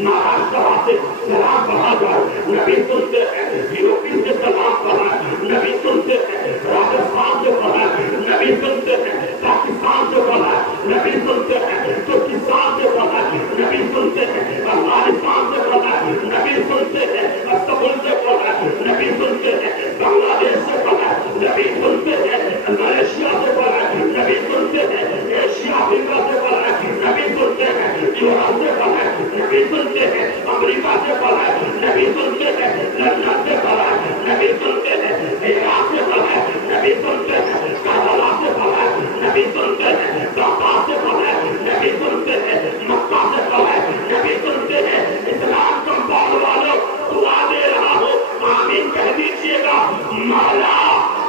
مہاراشٹر سے سلام پڑھا جائے نبی سنتے ہیں، یوپی سے سلام پڑھا نبی سنتے ہیں، راجستھان سے پڑھا نبی سنتے ہیں، پاکستان سے پڑھا نبی سنتے ہیں، ترکستان سے پڑھا نبی سنتے ہیں، افغانستان سے پڑھا نبی سنتے ہیں، استنبول سے پڑھا نبی سنتے ہیں، بنگلہ دیش سے پڑھا نبی سنتے ہیں، ملیشیا سے پڑھا نبی سنتے ہیں، ایشیا افریقہ سے پڑھا نبی سنتے ہیں، یورپ سے پڑھا نبی سنتے ہیں، امریکہ سے پڑھا نبی سنتے ہیں، لندن سے پڑھا نبی سنتے ہیں، عراق سے پڑھا نبی سنتے ہیں، کربلا سے پڑھا نبی سنتے ہیں، ڈھاکہ سے پڑھا نبی سنتے ہیں، مکہ سے پڑھا نبی سنتے ہیں۔ اسلام کمپاؤنڈ والوں دعا دے رہا ہوں، آمین کہہ دیجیے گا۔ مولا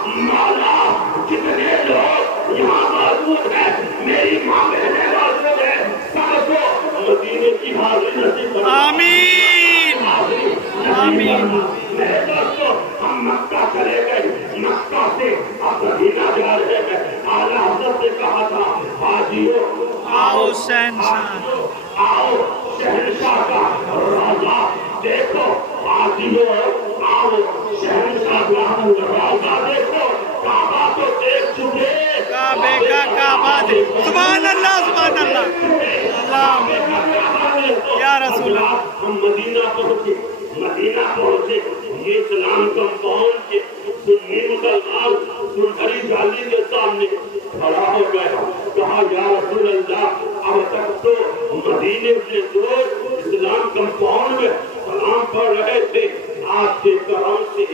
مولا کتنے لوگ یہاں موجود ہیں، میری ماں بہنیں موجود ہیں، سب کو مدینے کی حاضری نصیب فرما۔ آمین آمین۔ میرے دوستوں، ہم مکہ چلے گئے، مکہ سے اب مدینہ جا رہے ہیں۔ اعلیٰ حضرت نے کہا تھا حاجیوں آؤ شہنشاہ، آؤ شہنشاہ کا روضہ دیکھو، حاجیوں آؤ شہنشاہ کا روضہ دیکھو، کعبہ تو دیکھ چکے، کعبے کا کعبہ دیکھو۔ سبحان اللہ سبحان اللہ، اللہ یا رسول اللہ۔ ہم مدینہ پہنچے، مدینہ پہنچے، یہ اسلام کمپاؤنڈ کے سنی مسلمان سنہری جالی کے سامنے کھڑا ہو گیا، کہا یا رسول اللہ اب تک تو مدینے سے دور اسلام کمپاؤنڈ میں سلام پڑھ رہے تھے، آپ کے کرم سے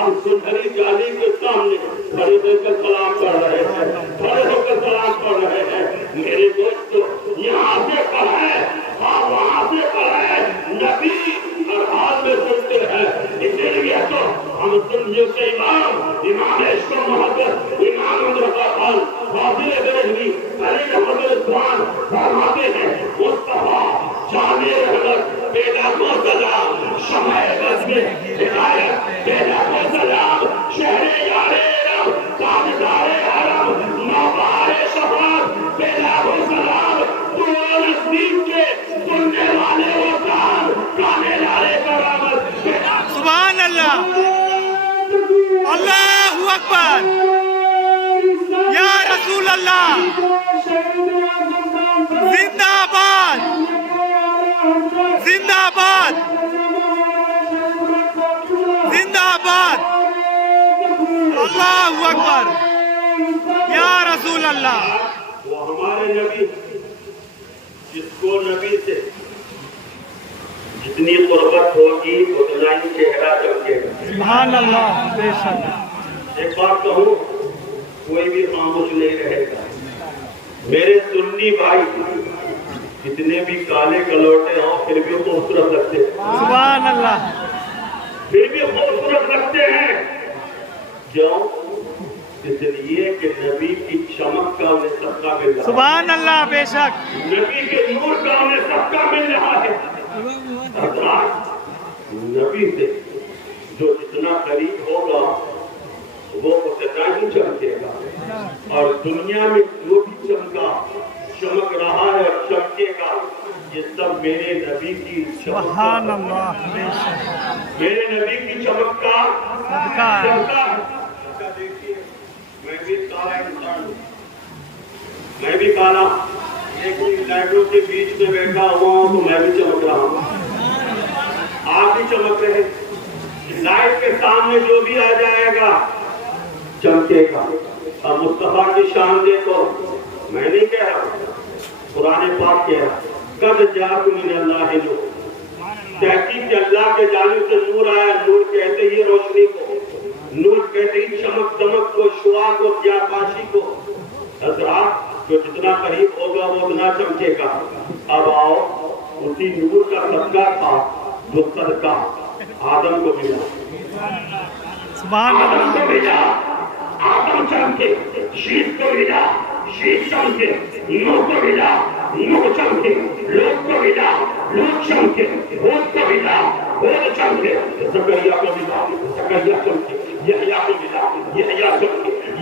اب سنہری جالی کے سامنے کھڑے ہو کر سلام پڑھ رہے ہیں، کھڑے ہو کر سلام پڑھ رہے ہیں۔ میرے دوستو، یہاں سے پڑھے اور وہاں سے پڑھے، نبی ہر حال میں سنتے ہیں۔ اسی لیے تو ہم سنیوں کے امام عشق و محبت امام رضا خان فاضل بریلوی علی احمد رضوان فرماتے ہیں، مصطفیٰ جامع رحمت پیدا کو سلام، شمع بز میں ہدایت پیدا کو سلام، شہر یار رب تاجدار حرم نوبہار شفاعت پیدا کو سلام، تو نزدیک کے سننے والے وہ کان گانے والے کرامت پیدا۔ سبحان اللہ، اللہ اکبر، یا رسول اللہ، زندہ باد زندہ باد زندہ باد، اللہ اکبر، یا رسول اللہ۔ وہ ہمارے نبی جس کو نبی سے جتنی قربت ہوگی اتنا ہی چہرہ چمکے گا۔ سبحان اللہ، بے شک۔ ایک بات کہوں، کوئی بھی خاموش نہیں رہے گا۔ میرے سنی بھائی کتنے بھی کالے کلوٹے ہوں پھر بھی خوبصورت لگتے ہیں، سبحان اللہ، پھر بھی خوبصورت لگتے ہیں۔ کیوں؟ اس لیے کہ نبی کی چمک کا انہیں صدقہ مل رہا ہے، سبحان اللہ، بے شک۔ نبی کے نور کا انہیں صدقہ مل رہا ہے۔ حضرات، نبی سے جو جتنا قریب ہوگا وہ اتنا ہی چمکے گا، اور دنیا میں جو بھی چمک رہا ہے اور چمکے گا، یہ سب میرے نبی کی چمک سبحان اللہ، بے شک، میرے نبی کی چمک کا صدقہ ہے۔ صدقہ ہے۔ دیکھیے، میں بھی کالا انسان ہوں، میں بھی کالا، لیکن لائٹوں کے بیچ میں بیٹھا ہوا ہوں تو میں بھی چمک رہا ہوں، آپ بھی چمک رہے ہیں۔ لائٹ کے سامنے جو بھی آ جائے گا چمکے گا۔ اب مصطفیٰ کی شان دیکھو، میں نہیں کہہ رہا، قرآن پاک کہہ رہا، قد جاءکم من اللہ نور، تحقیق کہ اللہ کے جانب سے نور آیا۔ نور کہتے ہی روشنی کو، نور کہتے ہی چمک دمک کو، شعاع کو، ضیاءباشی کو۔ حضرات، جو جتنا قریب ہوگا وہ اتنا چمکے گا۔ اب آؤ، اسی نور کا صدقہ تھا جو صدقہ آدم کو ملا، سبحان آدم اللہ، کو ملا، آدم چمکے، شیش کو ملا، شیش چمکے، نوح کو ملا، نوح چمکے، لوط کو ملا، لوط چمکے، ہود کو ملا، ہود چمکے، زکریا کو ملا، زکریا چمکے، یحییٰ کو ملا، یحییٰ چمکے،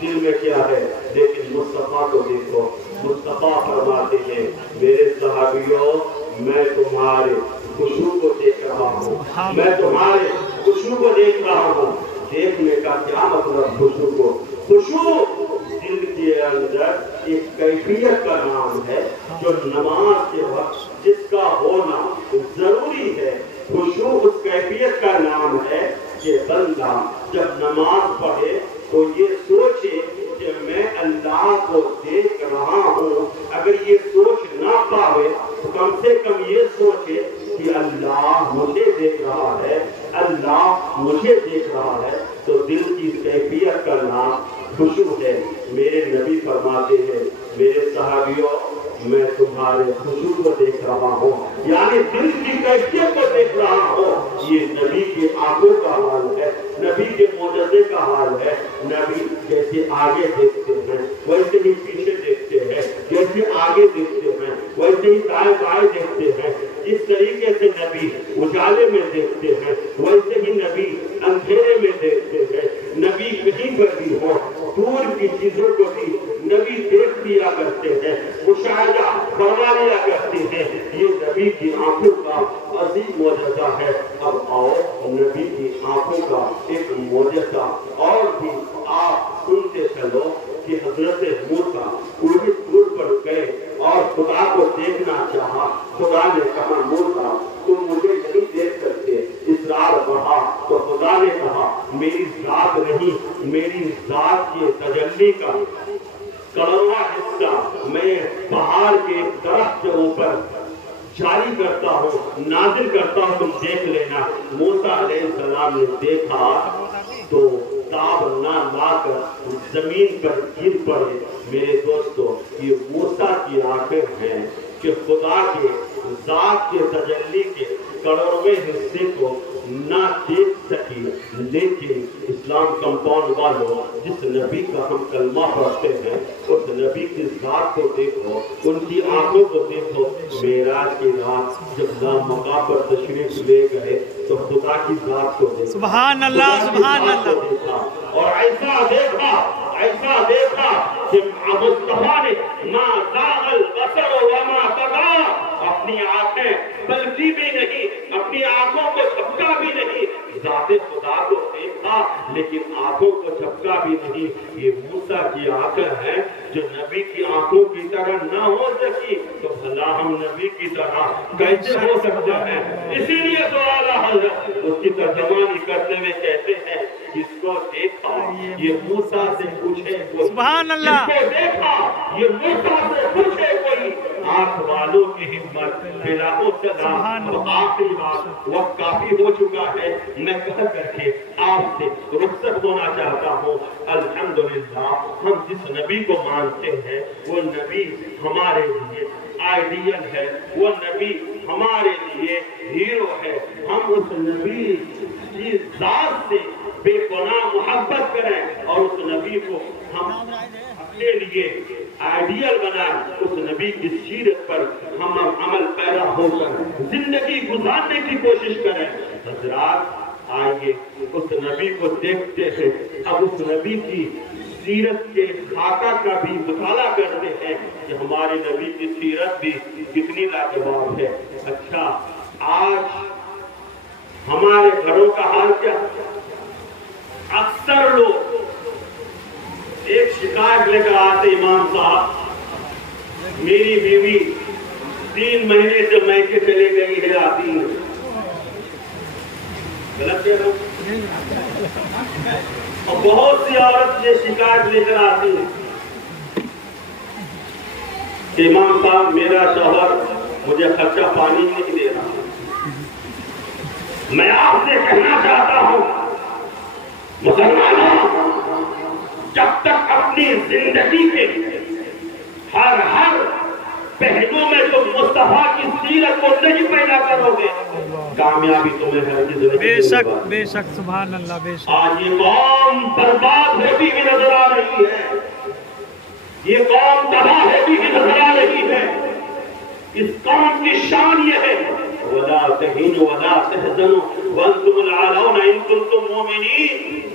دل میں کیا ہے، لیکن مصطفیٰ کو دیکھو، مصطفیٰ فرماتے ہیں میرے صحابیوں میں تمہارے خشوع کو دیکھ رہا ہوں، میں تمہارے خشوع کو دیکھ رہا ہوں۔ دیکھنے کا کیا مطلب خشوع کو؟ خشوع دل کے اندر ایک کیفیت کا نام ہے جو نماز کے وقت جس کا ہونا ضروری ہے۔ خشوع اس کیفیت کا نام ہے کہ بندہ جب نماز پڑھے تو یہ سوچے کہ میں اللہ کو دیکھ رہا ہوں۔ اگر یہ سوچ نہ پاوے تو کم سے کم یہ سوچے کہ اللہ مجھے دیکھ رہا ہے، اللہ مجھے دیکھ رہا ہے۔ تو دل کی کیفیت کا نام خشوع ہے۔ میرے نبی فرماتے ہیں میرے صحابیوں میں تمہارے خشوع کو دیکھ رہا ہوں، یعنی دل کی کیفیت کو دیکھ رہا ہوں۔ یہ نبی کی آنکھوں کا حال ہے، نبی کے معجزے کا حال ہے۔ نبی جیسے آگے دیکھتے ہیں ویسے ہی پیچھے دیکھتے ہیں، جیسے آگے دیکھتے ہیں ویسے ہی دائیں بائیں دیکھتے ہیں۔ اس طریقے سے نبی اجالے میں دیکھتے ہیں ویسے ہی نبی اندھیرے میں دیکھتے ہیں۔ نبی کہیں پر بھی ہو دور کی چیزوں کو بھی نبی دیکھ لیا کرتے ہیں، مشاہدہ فرما لیا کرتے ہیں۔ یہ نبی کی آنکھوں کا عظیم معجزہ ہے۔ اب آؤ نبی کی آنکھوں کا ایک معجزہ اور بھی آپ سنتے چلو کہ حضرت موسیٰ اونٹ پر گئے اور خدا کو دیکھنا چاہا۔ خدا نے کہا موسیٰ تم مجھے نہیں دیکھ سکتے، اصرار بڑھا تو خدا نے کہا میری ذات نہیں، میری ذات کے تجلی کا کڑوا حصہ میں پہاڑ کے ایک درخت کے اوپر جاری کرتا ہوں، نازل کرتا ہوں، تم دیکھ لینا۔ موسیٰ علیہ السلام نے دیکھا تو تاب نہ لا کر زمین پر گر پڑے۔ میرے دوستو یہ موسیٰ کی آنکھیں ہیں کہ خدا کے ذات کے تجلی کے کڑوے حصے کو نہ دیکھ سکی، لیکن اسلام کمپاؤنڈ والوں جس نبی کا ہم کلمہ پڑھتے ہیں اس نبی کی ذات کو دیکھو، ان کی آنکھوں کو دیکھو۔ معراج کی رات جب لامقام پر تشریف لے گئے تو خدا کی ذات کو دیکھا، سبحان اللہ سبحان اللہ، اور ایسا دیکھا کہ مصطفیٰ نے ما زاغ البصر وما طغى، اپنی آنکھیں پلکی بھی نہیں، اپنی آنکھوں کو جھپکا بھی نہیں، ذات خدا کو دیکھا لیکن آنکھوں کو جھپکا بھی نہیں۔ یہ موسیٰ کی آنکھیں ہیں جو نبی کی آنکھوں کی طرح نہ ہو سکی تو بھلا ہم نبی کی طرح کیسے ہو سکتے ہیں؟ اسی لیے تو اعلیٰ حضرت اس کی ترجمانی کرتے ہوئے کہتے ہیں جس کو دیکھا یہ موسیٰ سے پوچھے کوئی، سبحان اللہ، جس کو دیکھا یہ موسیٰ سے پوچھے کوئی، آنکھ والوں کی ہمت بلا سلام۔ تو آخری بات وقت کافی ہو چکا ہے، میں کہہ کر کے آپ سے رخصت ہونا چاہتا ہوں۔ الحمدللہ ہم جس نبی کو مانتے ہیں وہ نبی ہمارے لیے آئیڈیل ہے، وہ نبی ہمارے لیے ہیرو ہے۔ ہم اس نبی کی ذات سے بے گناہ محبت کریں اور اس نبی کو ہم اپنے لیے آئیڈیل بنائیں، اس نبی کی سیرت پر ہم عمل پیدا ہو کر زندگی گزارنے کی کوشش کریں۔ حضرات آئیے اس نبی کو دیکھتے ہیں، اب اس نبی کی سیرت کے خاکہ کا بھی مطالعہ کرتے ہیں کہ ہمارے نبی کی سیرت بھی کتنی لاجواب ہے۔ اچھا آج ہمارے گھروں کا حال کیا؟ اکثر لوگ ایک شکایت لے کر آتے امام صاحب میری بیوی 3 مہینے سے میکے چلے گئی ہے، آتی ہے۔ غلط کہہ رہا ہوں؟ اور بہت سی عورت یہ شکایت لے کر آتی ہے کہ امام صاحب میرا شوہر مجھے خرچہ پانی نہیں دے رہا۔ میں آپ سے کہنا چاہتا ہوں مسلمانوں، جب تک اپنی زندگی کے ہر پہلو میں تم مصطفیٰ کی سیرت کو نہیں پیدا کرو گے کامیابی تمہیں ہرگز نہیں بے ملے شک گا۔ بے شک سبحان اللہ، بے شک۔ آج یہ قوم برباد ہوتی ہوئی نظر آ رہی ہے، یہ قوم تباہ ہوتی ہوئی نظر آ رہی ہے۔ اس قوم کی شان یہ ہے وَلَا تَهِنُوا وَلَا تَحْزَنُوا وَأَنْتُمُ الْأَعْلَوْنَ إِن كُنتُم مُؤْمِنِينَ۔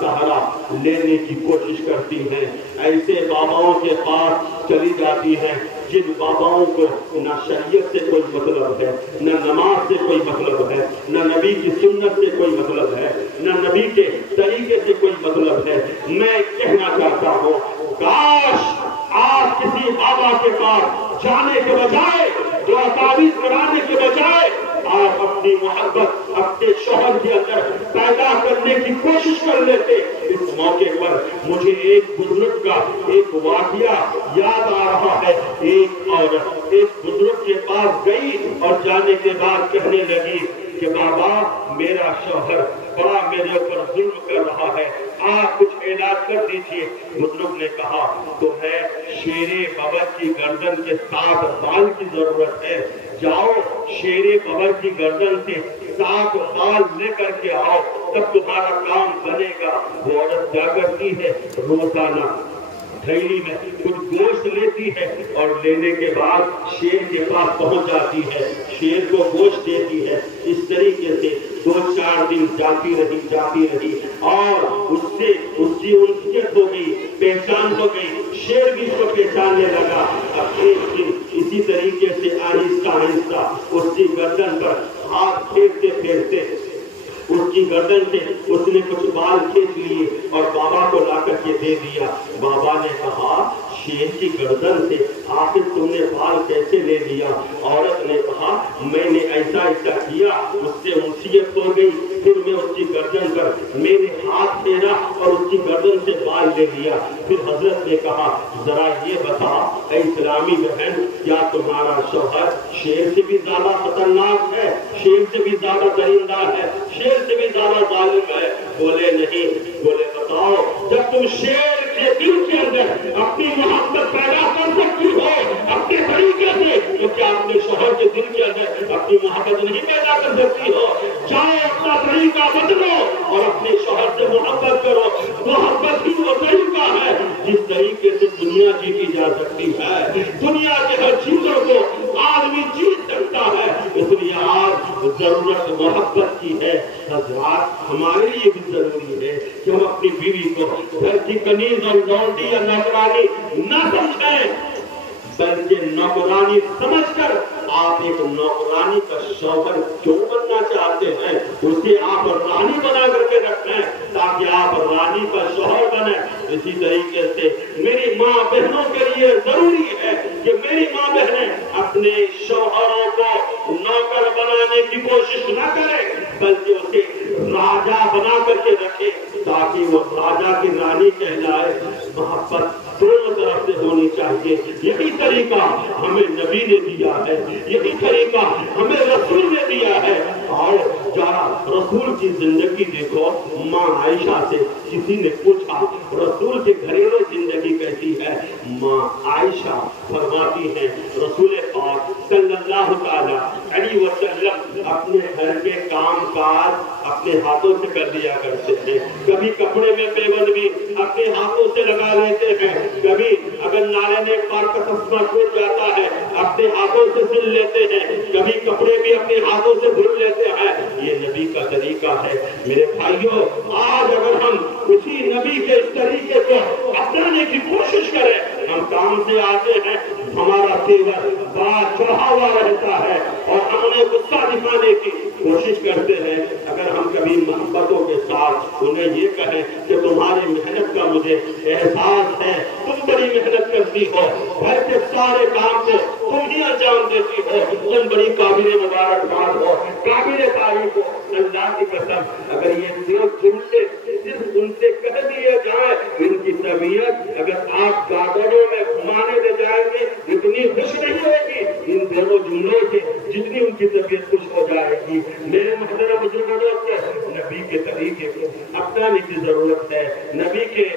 سہارا لینے کی کوشش کرتی ہیں، ایسے باباؤں کے پاس چلی جاتی ہیں جن باباؤں کو نہ شریعت سے کوئی مطلب ہے، نہ نماز سے کوئی مطلب ہے، نہ نبی کی سنت سے کوئی مطلب ہے، نہ نبی کے طریقے سے کوئی مطلب ہے۔ میں کہنا چاہتا ہوں، کاش آپ کسی بابا کے پاس جانے کے بجائے، دعا تعویذ کرانے کے بجائے، آپ اپنی محبت اپنے شوہر کے اندر پیدا کرنے کی کوشش کر لیتے۔ اس موقع پر مجھے ایک بزرگ کا ایک واقعہ یاد آ رہا ہے۔ ایک عورت ایک بزرگ کے پاس گئی اور جانے کے بعد کہنے لگی کہ بابا میرا شوہر بڑا میرے اوپر ظلم کر رہا ہے، آپ کچھ علاج کر دیجیے۔ بزرگ نے کہا تمہیں شیر ببر کی گردن کے 7 بال کی ضرورت ہے، جاؤ شیر ببر کی گردن سے 7 بال لے کر کے آؤ، تب تمہارا کام بنے گا۔ وہ عورت جا کرتی ہے، روزانہ تھیلی میں کچھ گوشت لیتی ہے اور لینے کے بعد شیر کے پاس پہنچ جاتی ہے، شیر کو گوشت دیتی ہے۔ اس طریقے سے 2-4 دن جاتی رہی اور اس سے اس کی انسیت ہو گئی، پہچان ہو گئی، شیر بھی اس کو پہچاننے لگا۔ اب ایک دن اسی طریقے سے آہستہ اس کی گردن پر ہاتھ پھیرتے اس کی گردن سے اس نے کچھ بال کھینچ لیے اور بابا کو لا کر کے دے دیا۔ بابا نے کہا شیر کی گردن سے آخر تم نے بال کیسے لے لیا؟ عورت نے کہا میں نے ایسا کیا، اس سے انسیت ہو گئی، پھر میں اس کی گردن پر میں نے ہاتھ پھیرا اور اس کی گردن سے بال لے لیا۔ پھر حضرت نے کہا ذرا یہ بتا اے اسلامی بہن، کیا تمہارا شوہر شیر سے بھی زیادہ خطرناک ہے، شیر سے بھی زیادہ درندہ ہے، شیر سے بھی زیادہ ظالم ہے؟ بولے نہیں۔ بولے بتاؤ جب تم شیر کے دل کے اندر اپنی محبت پیدا کر سکتی ہو اپنے طریقے سے، تو کیا اپنے شوہر کے دل کے اندر اپنی محبت نہیں پیدا کر سکتی ہو؟ جاؤ اپنا طریقہ بدلو اور اپنے شوہر سے محبت کرو۔ محبت ہی وہ طریقہ ہے جس طریقے سے دنیا جیتی جا سکتی ہے۔ دنیا کے ہر چیزوں کو آدمی جیت سکتا ہے، اس لیے آج ضرورت محبت کی ہے۔ حضرات ہمارے لیے بھی ضروری ہے کہ ہم اپنی بیوی کو گھر کی کنیز اور لونڈی یا نوکرانی نہ سمجھیں، بلکہ نوکرانی سمجھ کر آپ ایک نوکرانی کا شوہر کیوں بننا چاہتے ہیں، اسے آپ رانی بنا کر کے رکھیں تاکہ آپ رانی کا شوہر بنیں۔ اسی طریقے سے میری ماں بہنوں کے لیے ضروری ہے کہ میری ماں بہنیں اپنے شوہروں کو نوکر بنانے کی کوشش نہ کریں، بلکہ اسے راجا بنا کر کے رکھے تاکہ وہ راجا کی رانی کہلائے۔ محبت دونوں طرف سے ہونی چاہیے۔ یہی طریقہ ہمیں نبی نے دیا ہے، یہی طریقہ ہمیں رسول نے دیا ہے۔ اور ذرا رسول کی زندگی دیکھو۔ ماں عائشہ سے کسی نے پوچھا رسول کی گھریلو زندگی کیسی ہے؟ ماں عائشہ فرماتی ہیں رسول پاک صلی اللہ تعالی علیہ وسلم اپنے گھر کے کام کاج اپنے ہاتھوں سے کر دیا کرتے ہیں۔ کبھی کپڑے میں پیبند بھی اپنے ہاتھوں سے لگا لیتے ہیں، کبھی اگر نالے میں پار کا تسمہ ٹوٹ جاتا ہے اپنے ہاتھوں سے سل لیتے ہیں، کبھی کپڑے بھی اپنے ہاتھوں سے دھل لیتے ہیں۔ یہ نبی کا طریقہ ہے۔ میرے بھائیوں، آج اگر ہم اسی نبی کے اس طریقے کو اپنانے کی کوشش کریں، ہم کام سے آتے ہیں ہمارا تیور بڑا چڑھا ہوا رہتا ہے اور ہم انہیں غصہ دکھانے کی کوشش کرتے ہیں۔ اگر ہم کبھی محبتوں کے ساتھ انہیں یہ کہیں کہ تمہاری محنت کا مجھے احساس ہے، تم بڑی محنت کرتی ہو، گھر کے سارے کام کو تم ہی انجام دیتی ہو، تم بڑی قابل مبارکباد ہو، قابل تعریف ہو، اللہ کی قسم اگر یہ دو جملے صرف ان سے کہہ دیے جائیں، ان کی طبیعت اگر آپ گاڑیوں میں گھمانے لے جائیں گے اتنی خوش نہیں ہوگی ان دونوں جملوں سے جتنی ان کی طبیعت خوش ہو جائے گی۔ میرے محترم بزرگوں سے نبی کے طریقے کو اپنانے کی ضرورت ہے، نبی کے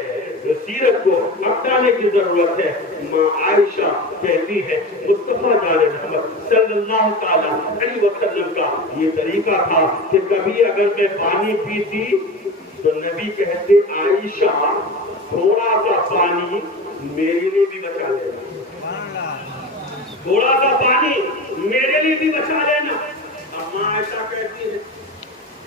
سیرت کو اپنانے کی ضرورت ہے۔ ماں عائشہ کہتی ہے مصطفیٰ جان محمد صلی اللہ تعالیٰ علیہ وسلم کا یہ طریقہ تھا کہ کبھی اگر میں پانی پیتی تو نبی کہتے عائشہ تھوڑا سا پانی میرے لیے بھی بچا لینا، تھوڑا سا پانی میرے لیے بھی بچا لینا۔ اب ماں عائشہ کہتی ہے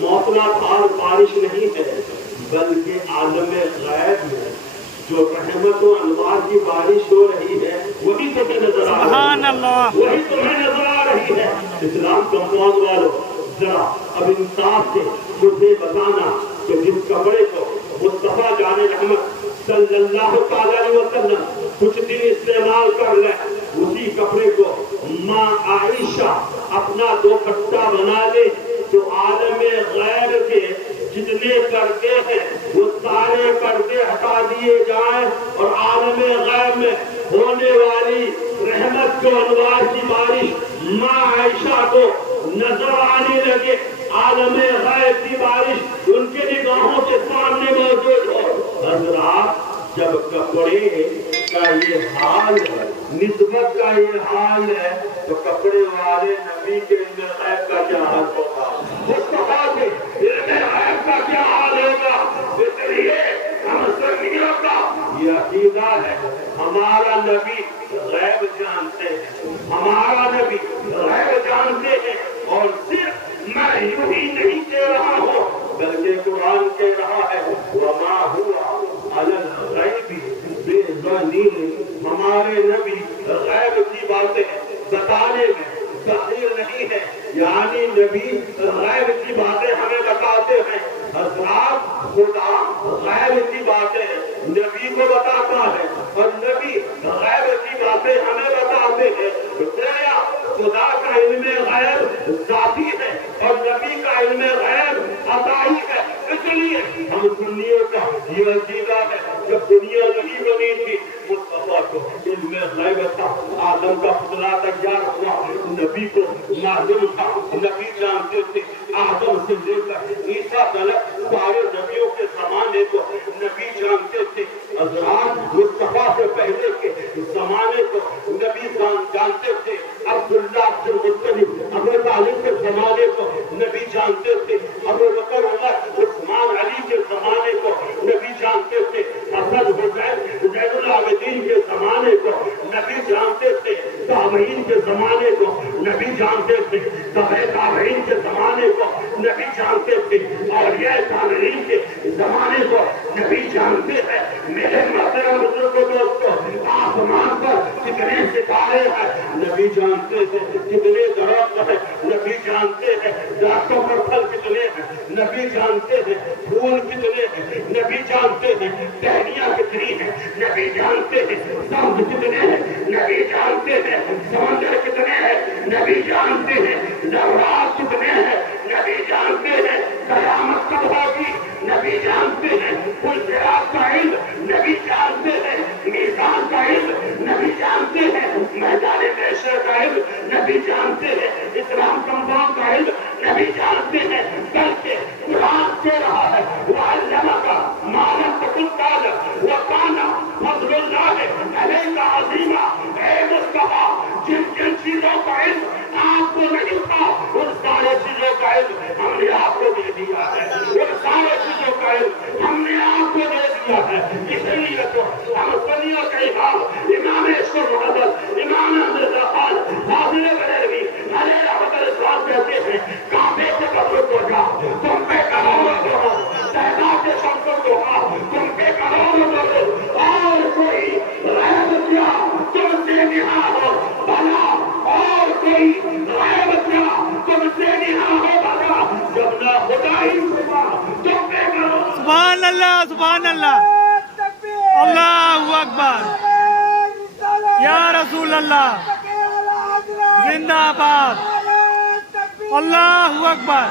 موسلادھار بارش نہیں ہے، بلکہ عالم غیب میں جو رحمت و انوار کی بارش ہو رہی ہے وہی تمہیں نظر آ رہی ہے، وہی تمہیں نظر آ رہی ہے۔ اسلام کمپاؤنڈ والوں، ذرا اب انصاف سے مجھے بتانا کہ جس کپڑے کو مصطفیٰ جان رحمت صلی اللہ تعالی علیہ وسلم کچھ دن استعمال کر لیں، اسی کپڑے کو ماں عائشہ اپنا دوپٹہ بنا لے تو عالم غیب کے جتنے پردے ہیں وہ سارے پردے ہٹا دیے جائیں اور عالم غیب میں ہونے والی رحمت کو انوار کی بارش ماں عائشہ کو نظر آنے لگے، عالم غیب کی بارش ان کے نگاہوں کے سامنے موجود ہو۔ حضرات، جب کپڑے کا یہ حال ہے، نسبت کا یہ حال ہے، تو کپڑے والے نبی کے علم غیب کا کیا حال ہوگا؟ مصطفیٰ کے علم غیب کا کیا حال ہوگا؟ اس لیے ہم سنیوں کا یہ عقیدہ ہے، ہمارا نبی غیب جانتے ہیں، ہمارا نبی غیب جانتے ہیں، اور صرف میں یوں ہی نہیں کہہ رہا ہوں بلکہ قرآن کہہ رہا ہے وَمَا هُوَ عَلَى الْغَيْبِ بِضَنِينٍ، ہمارے نبی غیب کی باتیں بتانے میں بخیل نہیں ہے، یعنی نبی غیب کی باتیں ہمیں بتاتے ہیں۔ حضرات، خدا غیب کی باتیں نبی کو بتاتا ہے اور نبی غیب کی باتیں ہمیں بتاتے ہیں۔ خدا کا علم غیب ذاتی ہے اور نبی کا علم غیب عطائی ہے۔ اس لیے ہم سنیوں کا یہ عقیدہ ہے، جب دنیا نہیں بنی تھی مصطفیٰ کو علم غیب تھا، آدم کا پتلا تیار ہوا، نبی کو معلوم تھا، نبی جانتے تھے، آدم سے لے کر عیسیٰ تک سارے نبیوں کے زمانے کو نبی جانتے تھے۔ حضرات، مصطفیٰ سے پہلے کے زمانے کو نبی جانتے تھے، عبداللہ عبد المطلب ابو طالب کے زمانے کو نبی جانتے تھے، ابو بکر عمر عثمان علی کے زمانے کو نبی جانتے تھے، حسن حسین زین العابدین کے زمانے کو نبی جانتے تھے، تابعین کے زمانے کو نبی جانتے تھے، تابعین کے زمانے کو نبی جانتے تھے، اور یہ تابعین کے زمانے کو نبی جانتے ہیں۔ میرے محترم بزرگوں دوستو، آسمان پر کتنے ستارے ہیں نبی جانتے ہیں، کتنے درخت ہیں نبی جانتے ہیں، درختوں پر پھل کتنے ہیں نبی جانتے ہیں، پھول کتنے ہیں نبی جانتے ہیں، ٹہنیاں کتنی ہیں نبی جانتے ہیں، سبز کتنے ہیں نبی جانتے ہیں، سمندر کتنے ہیں نبی جانتے ہیں، ذرات کتنے ہیں نبی جانتے ہیں، قیامت کب ہوگی نبی جانتے ہیں، صراط کا علم نبی جانتے ہیں، میزان کا علم نبی جانتے ہیں، میدان محشر کا علم نبی جانتے ہیں، اسلام کمپاؤنڈ کا علم نبی جانتے ہیں، بلکہ قرآن کہہ رہا ہے وَعَلَّمَكَ مَا لَمْ تَكُن تَعْلَمْ وَكَانَ فَضْلُ اللَّهِ عَلَيْكَ عَظِيمًا۔ اے مصطفیٰ، جن جن چیزوں کا علم آپ کو نہیں تھا ان سارے چیزوں کا علم ہم نے آپ کو دے دیا ہے، ان سارے چیزوں کا علم ہم نے آپ کو دے دیا ہے۔ اس لیے تو ہم سنیوں کا امام امام عشق محمد امام احمد خان حاضر بریلوی علیہ رحمۃ اللہ کہتے ہیں کعبے کے قبر کو جا تم پہ کروڑوں کرو، تعداد کے شمسوں کو تم پہ کروڑوں کرو، اور کوئی غیب کیا تم سے نہا ہو بھلا، اور کوئی غیب کیا تم سے نہا ہو بھلا، جب نہ خدا ہی صبح تم پہ کرو۔ سبحان اللہ، سبحان اللہ، اللہ اکبر، یا رسول اللہ، زندہ آباد، اللہ اکبر،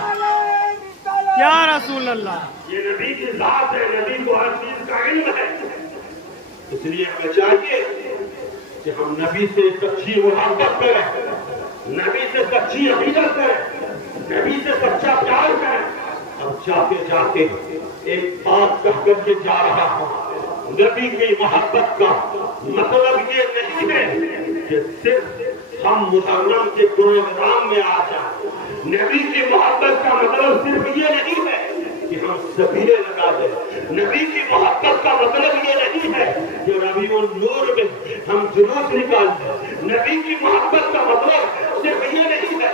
یا رسول اللہ۔ یہ نبی کی ذات ہے، نبی کو ہر چیز کا علم ہے، اس لیے ہمیں چاہیے کہ ہم نبی سے سچی محبت کریں، نبی سے سچی عقیدت کریں، نبی سے سچا پیار کریں۔ اب جاتے جاتے ایک بات کہہ کر کے جا رہا ہوں، نبی کی محبت کا مطلب یہ نہیں ہے کہ صرف ہم محرم کے پروگرام میں آ جائیں، نبی کی محبت کا مطلب صرف یہ نہیں ہے کہ ہم سبیرے لگا دیں، نبی کی محبت کا مطلب یہ نہیں ہے کہ ربیع النور میں ہم جلوس نکال دیں، نبی کی محبت کا مطلب صرف یہ نہیں ہے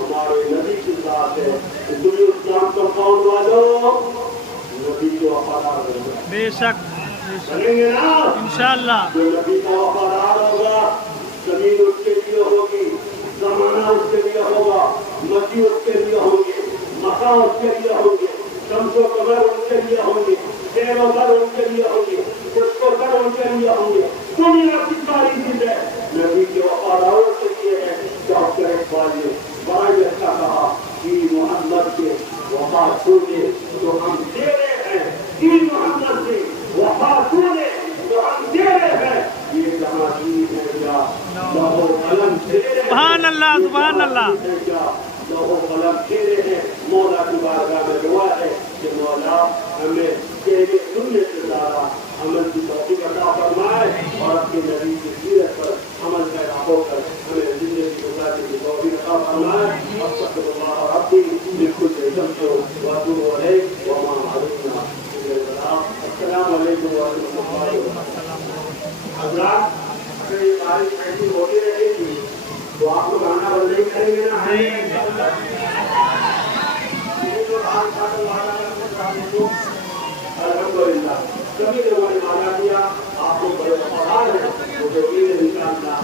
ہمارے نبی کی ذات ہے. دنیا اسلام کمپاؤنڈ والوں نبی کے وفادار رہنا. بے شک بنیں گے نا؟ انشاءاللہ. جو نبی کا وفادار ہوگا زمین اس کے لیے ہوگی, زمانہ اس کے لیے ہوگا, مسجد اس کے لیے ہوں گے, مکان اس کے لیے ہوں گے, شمس و قمر ان کے لیے ہوں گے, شیر و بر ان کے لیے ہوں گے, خشک و تر ان کے لیے ہوں گے. دنیا کی ساری چیزیں نبی کے وفاداروں کے لیے ہے. ڈاکٹر اقبال نے بڑا ہی اچھا کہا کہ محمد کے وفا چھوڑے تو ہم دے رہے ہیں, کہ محمد سے وفا چھوڑے تو ہم دے رہے ہیں. یہ جہاں چیز ہے کیا لوہو قلم تیرے ہیں. سبحان اللہ سبحان اللہ. لوہو قلم تیرے ہیں. مولا کی بارگاہ میں دعا ہے کہ مولا ہمیں تیرے سننے سے زیادہ عمل کی توفیق عطا فرمائے اور اپنے نبی کی سیرت پر عمل پیدا ہو کر ہمیں زندگی گزارنے کی توفیق عطا فرمائے. استغفر اللہ ربی من کل ذنب واتوب الیہ وما علینا الا البلاغ. السلام علیکم ورحمۃ اللہ وبرکاتہ. حضرات اگر یہ بارش ایسی ہوتی رہے گی تو آپ لوگ آنا بند نہیں کریں گے نا؟ الحمدللہ سبھی لوگوں نے مانا کیا. آپ لوگ بڑے وفادار ہیں. مجھے امید ہے انشاءاللہ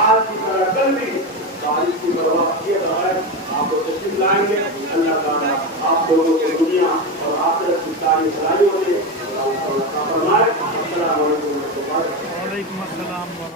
آج کی طرح کل بھی بارش کی پرواہ کیے بغیر آپ کو تشریف لائیں گے. اللہ تعالیٰ آپ لوگوں کو دنیا اور آخرت کی ساری بھلائیوں سے فرمائے. السلام علیکم ورحمۃ اللہ. وعلیکم السلام.